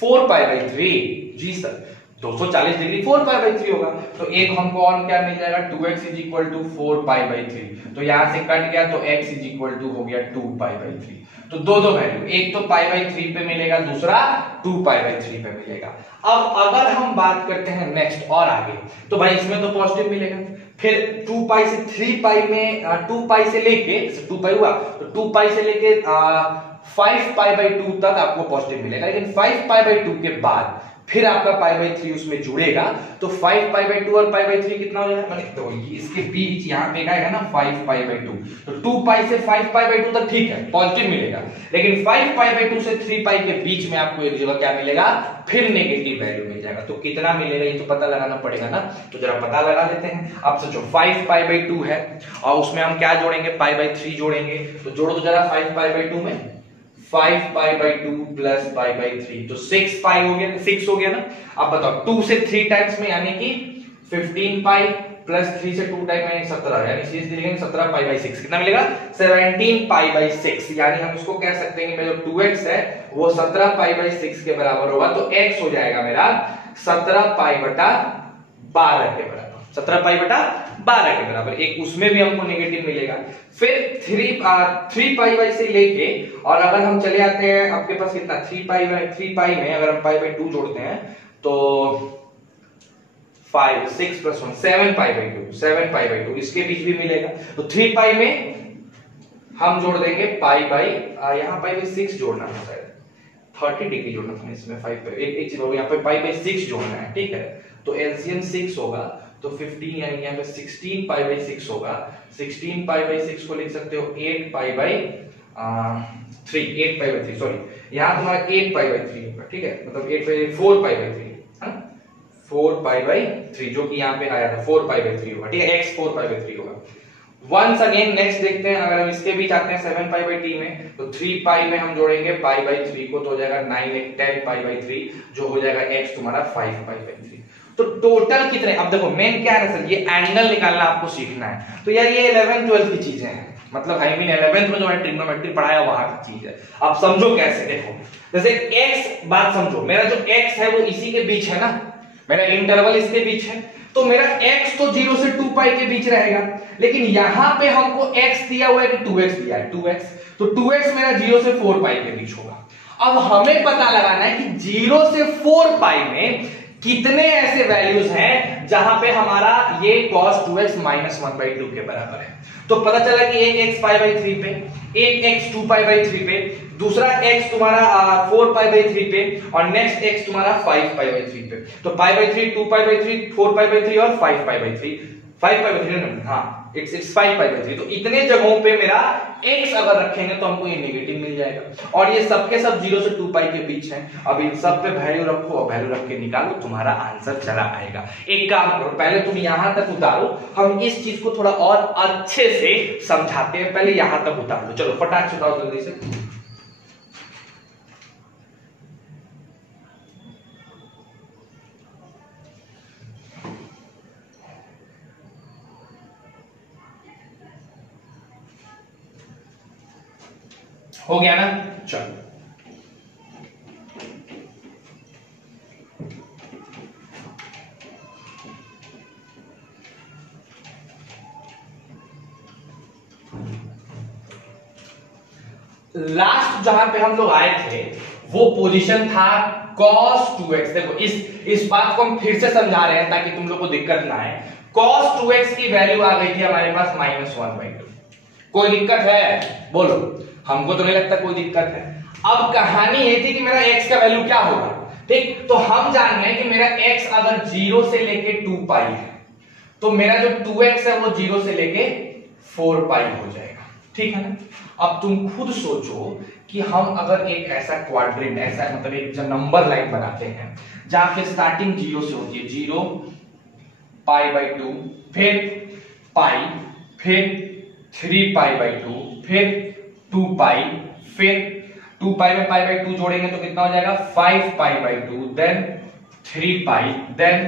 4π/3, जी सर, 240 डिग्री 4π/3 होगा। तो एक हमको और क्या मिल जाएगा, 2x इज इक्वल टू 4π/3। तो यहां से कट गया तो x इज इक्वल टू हो गया 2π/3। तो दो वैल्यू, एक तो π/3 पे मिलेगा, दूसरा 2π/3 पे मिलेगा। अब अगर हम बात करते हैं नेक्स्ट और आगे, तो भाई इसमें तो पॉजिटिव मिलेगा। फिर 2 पाई से 3 पाई में 2 पाई से लेके 2 पाई हुआ तो 2 पाई से लेके 5π/2 तक आपको पॉजिटिव मिलेगा। लेकिन 5π/2 के बाद फिर आपका π/3 उसमें जुड़ेगा। तो 5π/2 और π/3 कितना हो जाएगा, तो इसके बीच यहाँ पे आएगा ना 5π/2। तो 2 पाई से 5π/2 तक ठीक है, पॉजिटिव मिलेगा। लेकिन 5π/2 से 3 पाई के बीच में आपको एक जगह क्या मिलेगा, फिर नेगेटिव वैल्यू मिल जाएगा। तो कितना मिलेगा ये तो पता लगाना पड़ेगा ना। तो जरा पता लगा लेते हैं। अब सोचो 5π/2 है और उसमें हम क्या जोड़ेंगे, π/3 जोड़ेंगे। तो जोड़ो तो जरा 5π/2 में 5π/2 प्लस π/3, तो 6 पाई हो गया, 6 हो गया ना। अब बताओ 2 से 3 टाइम्स में यानी कि 15 पाई प्लस 3 से 2 टाइम यानी 17, यानी सीधे लिखेंगे 17π/6। कितना मिलेगा, 17π/6। यानी हम इसको कह सकते हैं कि जो 2x है वो 17π/6 के बराबर होगा। तो x हो जाएगा मेरा 17π/12 के बराबर, 17π/12 के बराबर। एक उसमें भी हमको नेगेटिव मिलेगा। फिर 3 पाई से लेके और अगर हम चले आते हैं आपके पास कितना 3 पाई में अगर हम π/2 जोड़ते हैं तो 5 6 + 1 7π/2 इसके बीच भी मिलेगा। तो 3 पाई में हम जोड़ देंगे यहाँ π/6 जोड़ना है शायद, 30 डिग्री जोड़ना था इसमें 5 पे एक चीज होगा, यहाँ पे पाई बाई 6 जोड़ना है, ठीक है। तो एलसीएम 6 होगा, तो 15 यानी यहाँ पे 16 पाई बाई 6 होगा। 16 पाई बाई 6 को लिख सकते हो 8 pi by 3, 8 pi by 3, sorry यहाँ तुम्हारा 8 पाई बाई 3 होगा, ठीक है, मतलब 8 पाई 4 पाई बाई 3, है ना, 4 पाई बाई 3 जो कि यहाँ पे आया था 4 पाई बाई 3 होगा, ठीक है, x 4 पाई बाई 3 होगा। वंस अगेन नेक्स्ट देखते हैं, अगर हम इसके बीच आते हैं 7 पाई बाई t में, तो 3 पाई में हम जोड़ेंगे पाई बाई 3 को, तो हो जाएगा 9 1 10 पाई बाई 3, जो हो जाएगा x तुम्हारा 5 पाई बाई 3। तो टोटल कितने, अब देखो मेन क्या है सर, ये एंगल निकालना आपको सीखना है। तो यार ये 11th 12th की चीजें हैं, मतलब आई मीन 11th में जो मैंने ट्रिग्नोमेट्री पढ़ाया वहां की चीज है। अब समझो कैसे, देखो जैसे x बात समझो, मेरा जो x है वो इसी के बीच है ना, मेरा इंटरवल इसके बीच है, तो मेरा x तो 0 से 2 पाई के बीच रहेगा, लेकिन यहां पे हमको x दिया हुआ है कि 2x दिया है, 2x, तो 2x मेरा 0 से 4 पाई के बीच होगा। अब हमें पता लगाना है कि 0 से 4 पाई में कितने ऐसे वैल्यूज हैं जहां पे हमारा ये cos 2x माइनस 1/2 के बराबर है। तो पता चला कि एक x पाई बाई 3 पे, एक x 2 पाई बाई 3 पे, दूसरा x तुम्हारा 4 पाई बाई 3 पे, और नेक्स्ट x तुम्हारा 5 पाई बाई 3 पे। तो पाई by 3, 2 pi by 3, 4 pi by 3 और 5 पाई बाई 3, 5 पाई बाई 3, हाँ इट्स 5 पाई बाई 3। तो इतने जगहों पे मेरा x अगर रखेंगे तो हमको ये नेगेटिव मिल जाएगा, और ये सबके सब 0 से 2 पाई के बीच हैं। अब इन सब पे वैल्यू रखो और वैल्यू रख के निकालो, तुम्हारा आंसर चला आएगा। एक काम करो, पहले तुम यहां तक उतारो, हम इस चीज को थोड़ा और अच्छे से समझाते हैं, पहले यहां तक उतार लो। चलो फटाक से उतारो जल्दी से। हो गया ना, चलो लास्ट जहां पे हम लोग आए थे वो पोजीशन था cos 2x। देखो इस बात को हम फिर से समझा रहे हैं ताकि तुम लोग को दिक्कत ना आए। cos 2x की वैल्यू आ गई थी हमारे पास -1/2। कोई दिक्कत है बोलो, हमको तो नहीं लगता कोई दिक्कत है। अब कहानी ये थी कि मेरा x का वैल्यू क्या होगा, ठीक, तो हम जान गए कि मेरा x अगर 0 से लेके 2 पाई है, तो मेरा जो 2x है वो 0 से लेके 4 पाई हो जाएगा, ठीक है ना। अब तुम खुद सोचो कि हम अगर एक ऐसा क्वाड्रेंट, ऐसा मतलब एक जो नंबर लाइन बनाते हैं जहां पे स्टार्टिंग 0 से होती है, 0 पाई बाई 2, फिर पाई, फिर 3 पाई बाई 2, फिर 2 पाई, फिर 2 पाई में पाई बाई 2 जोड़ेंगे तो कितना हो जाएगा 5 pi by 2, then 3 pi, then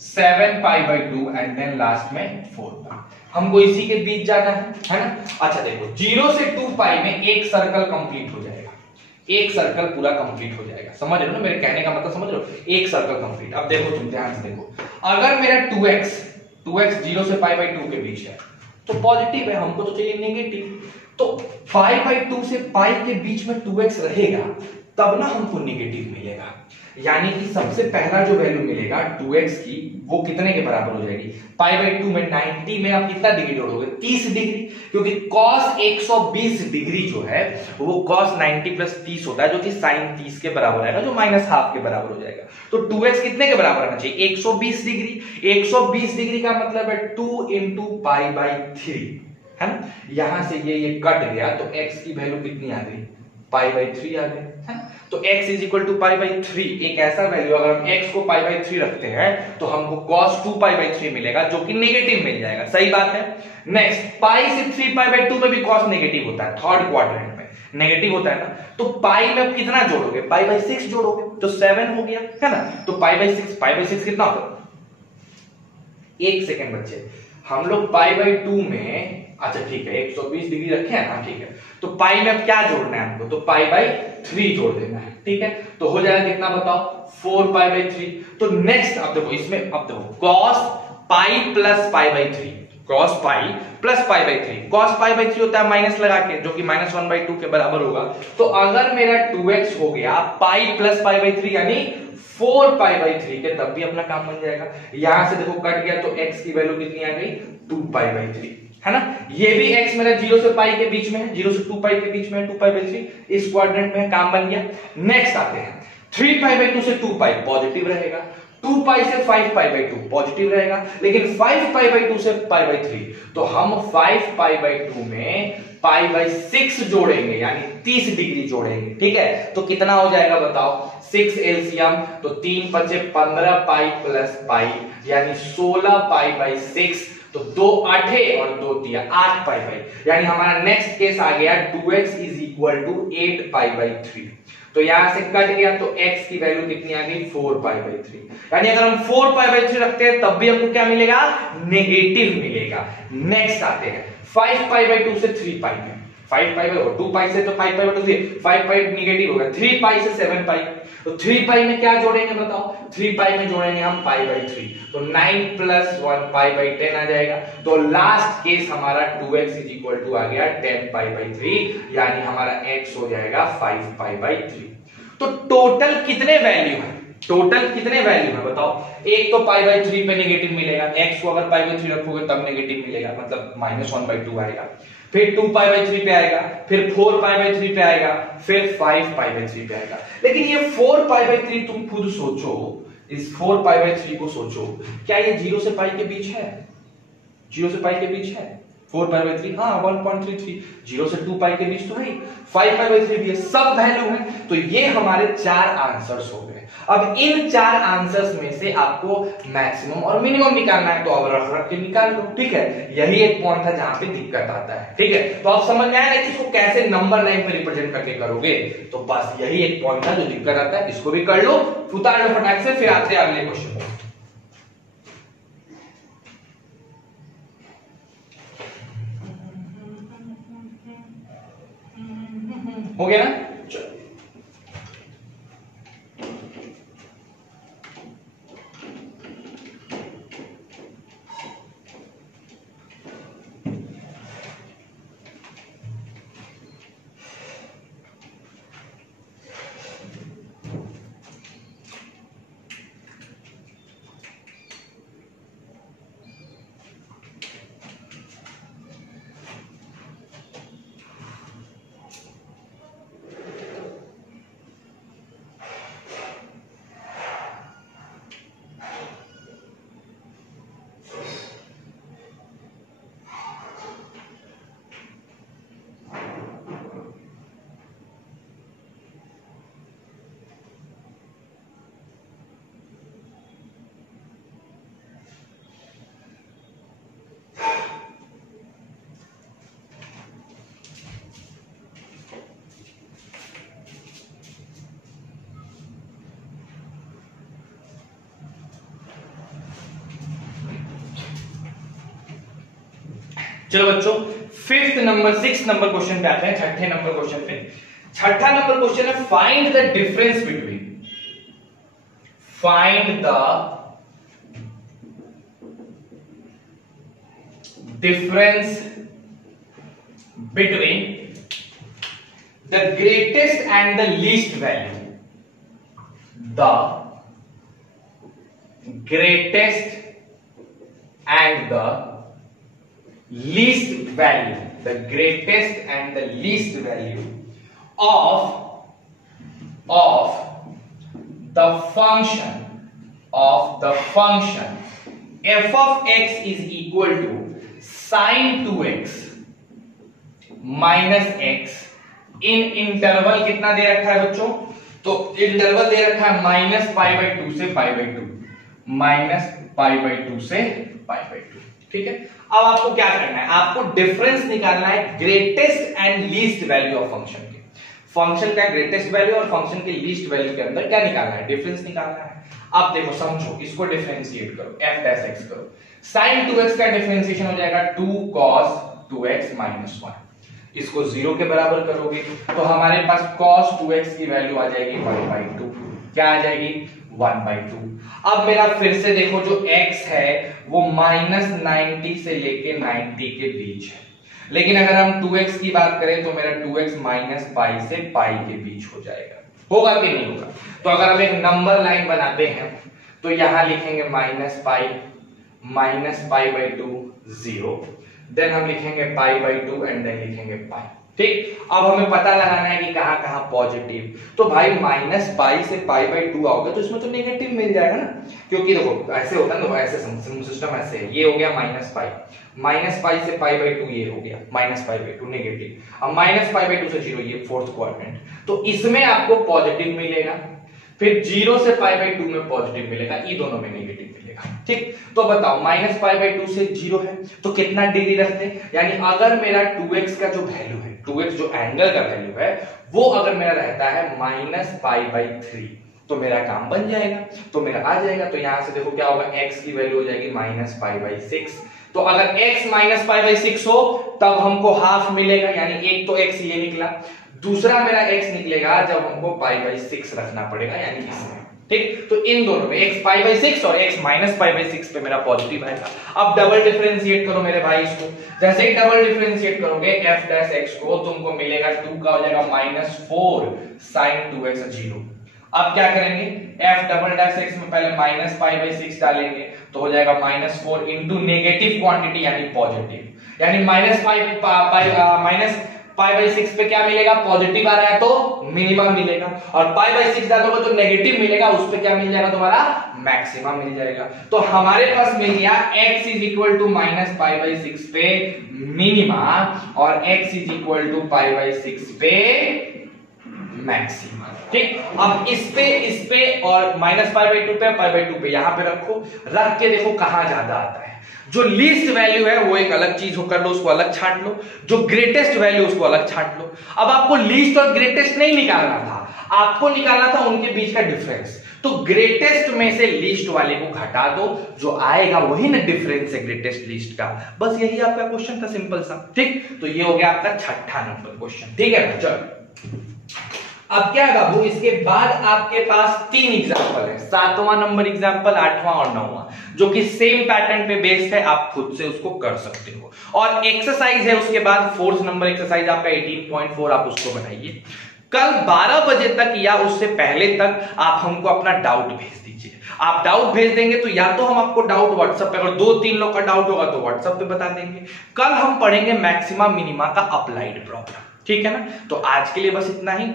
7 pi by 2 and then last में 4 पाई। हमको इसी के बीच जाना है ना। अच्छा देखो 0 से 2 पाई में एक सर्कल कंप्लीट हो जाएगा, एक सर्कल पूरा कंप्लीट हो जाएगा। समझ रहे हो ना मेरे कहने का मतलब, समझ रहे हो, एक सर्कल कंप्लीट। अब देखो तुम ध्यान से देखो, अगर मेरा 2x 0 से पाई बाई 2 के बीच है तो पॉजिटिव है, हमको तो चाहिए नेगेटिव। तो पाई बाई 2 से पाई के बीच में 2x रहेगा तब ना हमको नेगेटिव मिलेगा। यानी कि सबसे पहला जो वैल्यू मिलेगा 2x की वो कितने के बराबर हो जाएगी, पाई बाई 2 में 90 में आप कितना डिग्री जोड़ोगे, 30 डिग्री, क्योंकि cos 120 डिग्री जो है वो cos 90 प्लस 30 होता है, जो कि sin 30 के बराबर आएगा, जो -½ के बराबर हो जाएगा। तो 2x कितने के बराबर आना चाहिए, 120 डिग्री। 120 डिग्री का मतलब है 2 इंटू पाई बाई 3, है ना। यहां से ये कट गया तो x की वैल्यू कितनी आ गई, पाई बाई 3 आ गई, है ना। तो x is equal to pi by 3, एक ऐसा वैल्यू अगर हम x को पाई बाई 3 रखते हैं तो हमको cos 2 पाई बाई 3 मिलेगा, जो कि नेगेटिव मिल जाएगा। सही बात है। नेक्स्ट पाई से 3 पाई बाई 2 में भी cos नेगेटिव होता है, थर्ड क्वाड्रेंट में नेगेटिव होता है ना। तो पाई में आप कितना जोड़ोगे, पाई बाई 6 जोड़ोगे तो 7 हो गया, है ना। तो पाई बाई 6 कितना होगा, एक सेकेंड बच्चे, हम लोग पाई बाई 2 में, अच्छा ठीक है 120 डिग्री रखे हैं ना, ठीक है। तो पाई में अब क्या जोड़ना है हमको, तो पाई बाई 3 जोड़ देना है, ठीक है। तो हो जाएगा कितना बताओ, 4 पाई बाई 3। तो नेक्स्ट अब देखो इसमें, अब देखो cos pi plus pi by 3, cos pi plus pi by 3, cos pi by 3 होता है माइनस लगा के, जो कि -1/2 के बराबर होगा। तो अगर मेरा 2x हो गया पाई प्लस पाई बाई 3 यानी 4 पाई बाई 3 के, तब भी अपना काम बन जाएगा। यहां से देखो कट गया तो x की वैल्यू कितनी आ गई, 2 पाई बाई 3, है ना। ये भी x मेरा 0 से पाई के बीच में है, 0 से 2 पाई के बीच में है, 2 पाई बाई 3 इस क्वाड्रेंट में काम बन गया। नेक्स्ट आते हैं 3 पाई बाई 2 से 2 पाई पॉजिटिव रहेगा, 2 पाई से 5 पाई बाई 2 पॉजिटिव रहेगा, लेकिन 5 पाई बाई 2 से पाई बाई 3 तो हम 5 पाई बाई 2 में पाई बाई 6 जोड़ेंगे यानी 30 डिग्री जोड़ेंगे। ठीक है, तो कितना हो जाएगा बताओ, 6 एलसीएम तो 3 5 15 पाई प्लस पाई यानी 16 पाई बाई 6 तो 2 8 और 2 3 8 पाई बाई, यानी हमारा नेक्स्ट केस आ गया 2x is equal to 8 pi by 3। तो यहां से कट गया तो x की वैल्यू कितनी आ गई 4 पाई बाई 3, यानी अगर हम 4 पाई बाई 3 रखते हैं तब भी हमको क्या मिलेगा, नेगेटिव मिलेगा। नेक्स्ट आते हैं 5 पाई बाई 2 से 3 पाई में, 5 पाई बाई 2 पाई से तो 5 पाई बाई 2 से 5 पाई नेगेटिव होगा, 3 पाई से 7 पाई तो 3 पाई में क्या जोड़ेंगे बताओ, 3 पाई में जोड़ेंगे हम पाई बाई 3 तो 9 प्लस 1 पाई बाई 10 आ जाएगा। तो लास्ट केस हमारा 2x इज इक्वल टू आ गया 10 पाई बाई 3 यानी हमारा x हो जाएगा 5 पाई बाई 3। तो टोटल कितने वैल्यू है, टोटल कितने वैल्यू है बताओ, एक तो पाई बाई 3 पे नेगेटिव मिलेगा, x को अगर पाई बाई 3 रखोगे तब नेगेटिव मिलेगा मतलब -1/2 आएगा, फिर 2 पाई बाई 3 पे आएगा, फिर 4 पाई बाई 3 पे आएगा, फिर 5 पाई बाई 3 पे आएगा। लेकिन ये 4 पाई बाई 3 तुम खुद सोचो, इस 4 पाई बाई 3 को सोचो, क्या ये 0 से पाई के बीच है, 0 से पाई के बीच है 4 पाई बाई 3, हाँ 1.33, 0 से 2 पाई के बीच तो है, 5 पाई बाई 3 भी है, सब वैल्यू है। तो ये हमारे 4 आंसर्स हो गए। अब इन 4 आंसर्स में से आपको मैक्सिमम और मिनिमम निकालना है, तो अब रख रख के निकाल लो। ठीक है, यही एक पॉइंट था जहां पे दिक्कत आता है। ठीक है, तो आप समझ में आया ना कि इसको कैसे नंबर लाइन पे रिप्रेजेंट करके करोगे, तो बस यही एक पॉइंट था जो दिक्कत आता है, इसको भी कर लो, उतार लो फटाक से, फिर आते हैं अगले क्वेश्चन को। हो गया ना, चलो चलो बच्चों, 6th नंबर क्वेश्चन पे आते हैं, छठे नंबर क्वेश्चन पे। छठा नंबर क्वेश्चन है find the difference between the greatest and the least value, the greatest and the least value, the greatest and the least value of the function f of x is equal to sin 2x minus x in interval कितना दे रखा है बच्चों, तो interval दे रखा है -π/2 से π/2, -π/2 से π/2। ठीक है, अब आपको क्या करना है, आपको डिफरेंस निकालना है greatest and least value of function के, फंक्शन का ग्रेटेस्ट वैल्यू और फंक्शन के लीस्ट वैल्यू के अंदर क्या निकालना है, डिफरेंस निकालना है। आप देखो समझो, इसको डिफरेंशिएट करो, f डैश x करो, sin 2x का डिफरेंशिएशन हो जाएगा 2 cos 2x - 1, इसको 0 के बराबर करोगे तो हमारे पास cos 2x की वैल्यू आ जाएगी 1/2, क्या आ जाएगी 1/2। अब मेरा फिर से देखो, जो x है वो -90 से लेके 90 के बीच है, लेकिन अगर हम 2x की बात करें तो मेरा 2x -π से π के बीच हो जाएगा, होगा कि नहीं होगा। तो अगर हम एक नंबर लाइन बनाते हैं तो यहां लिखेंगे -π, -π/2 0, देन हम लिखेंगे पाई बाई 2 एंड देन लिखेंगे पाई। ठीक, अब हमें पता लगाना है कि कहां कहां पॉजिटिव। तो भाई माइनस पाई से पाई बाई 2 आओगे तो इसमें तो नेगेटिव मिल जाएगा ना, क्योंकि देखो ऐसे होता है ना, ऐसे सिस्टम ऐसे है, ये हो गया माइनस पाई से पाई बाई 2 ये हो गया माइनस पाई बाई 2 नेगेटिव। अब माइनस पाई बाई 2 से 0 ये फोर्थ क्वाड्रेंट, तो इसमें आपको पॉजिटिव मिलेगा, फिर 0 से पाई बाई 2 में पॉजिटिव मिलेगा, ये दोनों में नेगेटिव मिलेगा। ठीक, तो बताओ माइनस पाई बाई 2 से 0 है तो कितना डिग्री रखते हैं, यानी अगर मेरा 2x का जो वैल्यू है, 2x जो एंगल का वैल्यू है वो अगर मेरा रहता है माइनस पाई बाई 3 तो मेरा काम बन जाएगा, तो मेरा आ जाएगा। तो यहां से देखो क्या होगा, x की वैल्यू हो जाएगी माइनस पाई बाई 6। तो अगर x माइनस पाई बाई 6 हो तब हमको हाफ मिलेगा, यानी एक तो x ये निकला, दूसरा मेरा x निकलेगा जब हमको पाई बाई 6 रखना पड़ेगा, यानी इसमें। ठीक, तो इन दोनों में x पाई बाई 6 और x माइनस पाई बाई 6 पे मेरा पॉजिटिव आएगा। अब डबल डिफरेंशिएट करो मेरे भाई इसको, जैसे ही डबल डिफरेंशिएट करोगे f डैश x को, तुमको मिलेगा 2 का हो जाएगा माइनस 4 sin 2x 0। अब क्या करेंगे, f डबल डैश x में पहले माइनस पाई बाई 6 डालेंगे तो हो जाएगा माइनस 4 इंटू नेगेटिव क्वांटिटी यानी पॉजिटिव, यानी माइनस पाई बाई 6 पे क्या मिलेगा, पॉजिटिव आ रहा है तो मिनिमम मिलेगा, और पाई बाई 6 डालोगे तो नेगेटिव मिलेगा, उस पे क्या मिल जाएगा तुम्हारा, मैक्सिमम मिल जाएगा। तो हमारे पास मिल गया x is equal to minus pi by 6 पे मिनिमा और x is equal to pi by 6 पे मैक्सिमम। ठीक, अब इस पे और माइनस पाई बाई 2 पे पाई बाई 2 पे यहां पे रखो, रख के देखो कहां ज्यादा आता है। जो लीस्ट वैल्यू है वो एक अलग चीज हो कर लो, उसको अलग छांट लो, जो ग्रेटेस्ट वैल्यू उसको अलग छांट लो। अब आपको लीस्ट और ग्रेटेस्ट नहीं निकालना था, आपको निकालना था उनके बीच का डिफरेंस। तो ग्रेटेस्ट में से लीस्ट वाले को घटा दो, जो आएगा वही ना डिफरेंस है ग्रेटेस्ट लीस्ट का। बस यही आपका क्वेश्चन था, सिंपल सा। ठीक, तो ये हो गया आपका 6ठा नंबर क्वेश्चन। ठीक है, चलो अब क्या बाबू, इसके बाद आपके पास 3 एग्जांपल है, 7वां नंबर एग्जांपल, 8वां और 9वां, जो कि सेम पैटर्न पे बेस्ड है, आप खुद से उसको कर सकते हो। और एक्सरसाइज है उसके बाद 4th नंबर एक्सरसाइज आपका 18.4, आप उसको बनाइए। कल 12 बजे तक या उससे पहले तक आप हमको अपना डाउट भेज दीजिए। आप डाउट भेज देंगे तो या तो हम आपको डाउट व्हाट्सएप पे, अगर 2-3 लोग का डाउट होगा तो व्हाट्सएप पे बता देंगे। कल हम पढ़ेंगे मैक्सिमा मिनिमा का अप्लाइड प्रॉब्लम, ठीक है ना। तो आज के लिए बस इतना ही।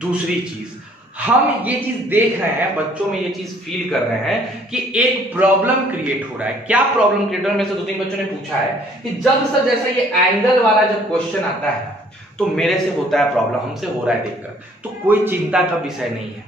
दूसरी चीज, हम ये चीज देख रहे हैं, बच्चों में ये चीज फील कर रहे हैं कि एक प्रॉब्लम क्रिएट हो रहा है। क्या प्रॉब्लम क्रिएट हो रहा है, में से 2-3 बच्चों ने पूछा है कि जब सर जैसा ये एंगल वाला जब क्वेश्चन आता है तो मेरे से होता है प्रॉब्लम, हमसे हो रहा है देखकर, तो कोई चिंता का विषय नहीं है।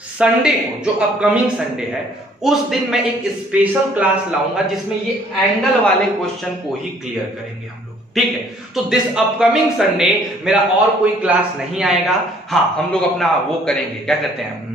संडे को, जो अपकमिंग संडे है, उस दिन मैं एक स्पेशल क्लास लाऊंगा जिसमें ये एंगल वाले क्वेश्चन को ही क्लियर करेंगे हम लोग, ठीक है। तो दिस अपकमिंग संडे मेरा और कोई क्लास नहीं आएगा। हाँ, हम लोग अपना वो करेंगे, क्या कहते हैं,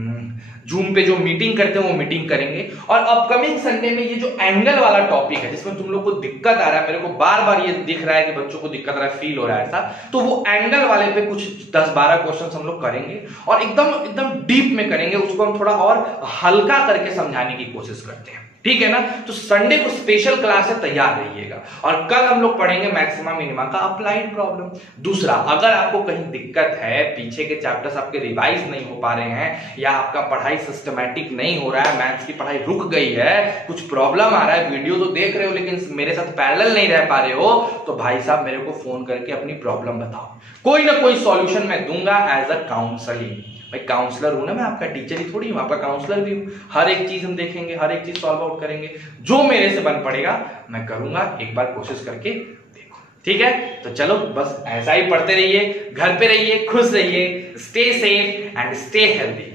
जूम पे जो मीटिंग करते हैं वो मीटिंग करेंगे। और अपकमिंग संडे में ये जो एंगल वाला टॉपिक है जिसमें तुम लोग को दिक्कत आ रहा है, मेरे को बार बार ये दिख रहा है कि बच्चों को दिक्कत आ रहा है, फील हो रहा है ऐसा, तो वो एंगल वाले पे कुछ 10-12 क्वेश्चन हम लोग करेंगे और एकदम डीप में करेंगे, उसको हम थोड़ा और हल्का करके समझाने की कोशिश करते हैं, ठीक है ना। तो संडे को स्पेशल क्लास है, तैयार रहिएगा। और कल हम लोग पढ़ेंगे मैक्सिमा मिनिमा का अप्लाइड प्रॉब्लम। दूसरा, अगर आपको कहीं दिक्कत है, पीछे के चैप्टर्स आपके रिवाइज नहीं हो पा रहे हैं या आपका पढ़ाई सिस्टमैटिक नहीं हो रहा है, मैथ्स की पढ़ाई रुक गई है, कुछ प्रॉब्लम आ रहा है, वीडियो तो देख रहे हो लेकिन मेरे साथ पैरेलल नहीं रह पा रहे हो, तो भाई साहब मेरे को फोन करके अपनी प्रॉब्लम बताओ, कोई ना कोई सॉल्यूशन मैं दूंगा एज अ काउंसलिंग। भाई काउंसलर हूं ना मैं, आपका टीचर ही थोड़ी हूं, आपका काउंसलर भी हूं। हर एक चीज हम देखेंगे, हर एक चीज सॉल्व आउट करेंगे, जो मेरे से बन पड़ेगा मैं करूंगा। एक बार कोशिश करके देखो, ठीक है। तो चलो बस ऐसा ही पढ़ते रहिए, घर पे रहिए, खुश रहिए, stay safe and stay healthy.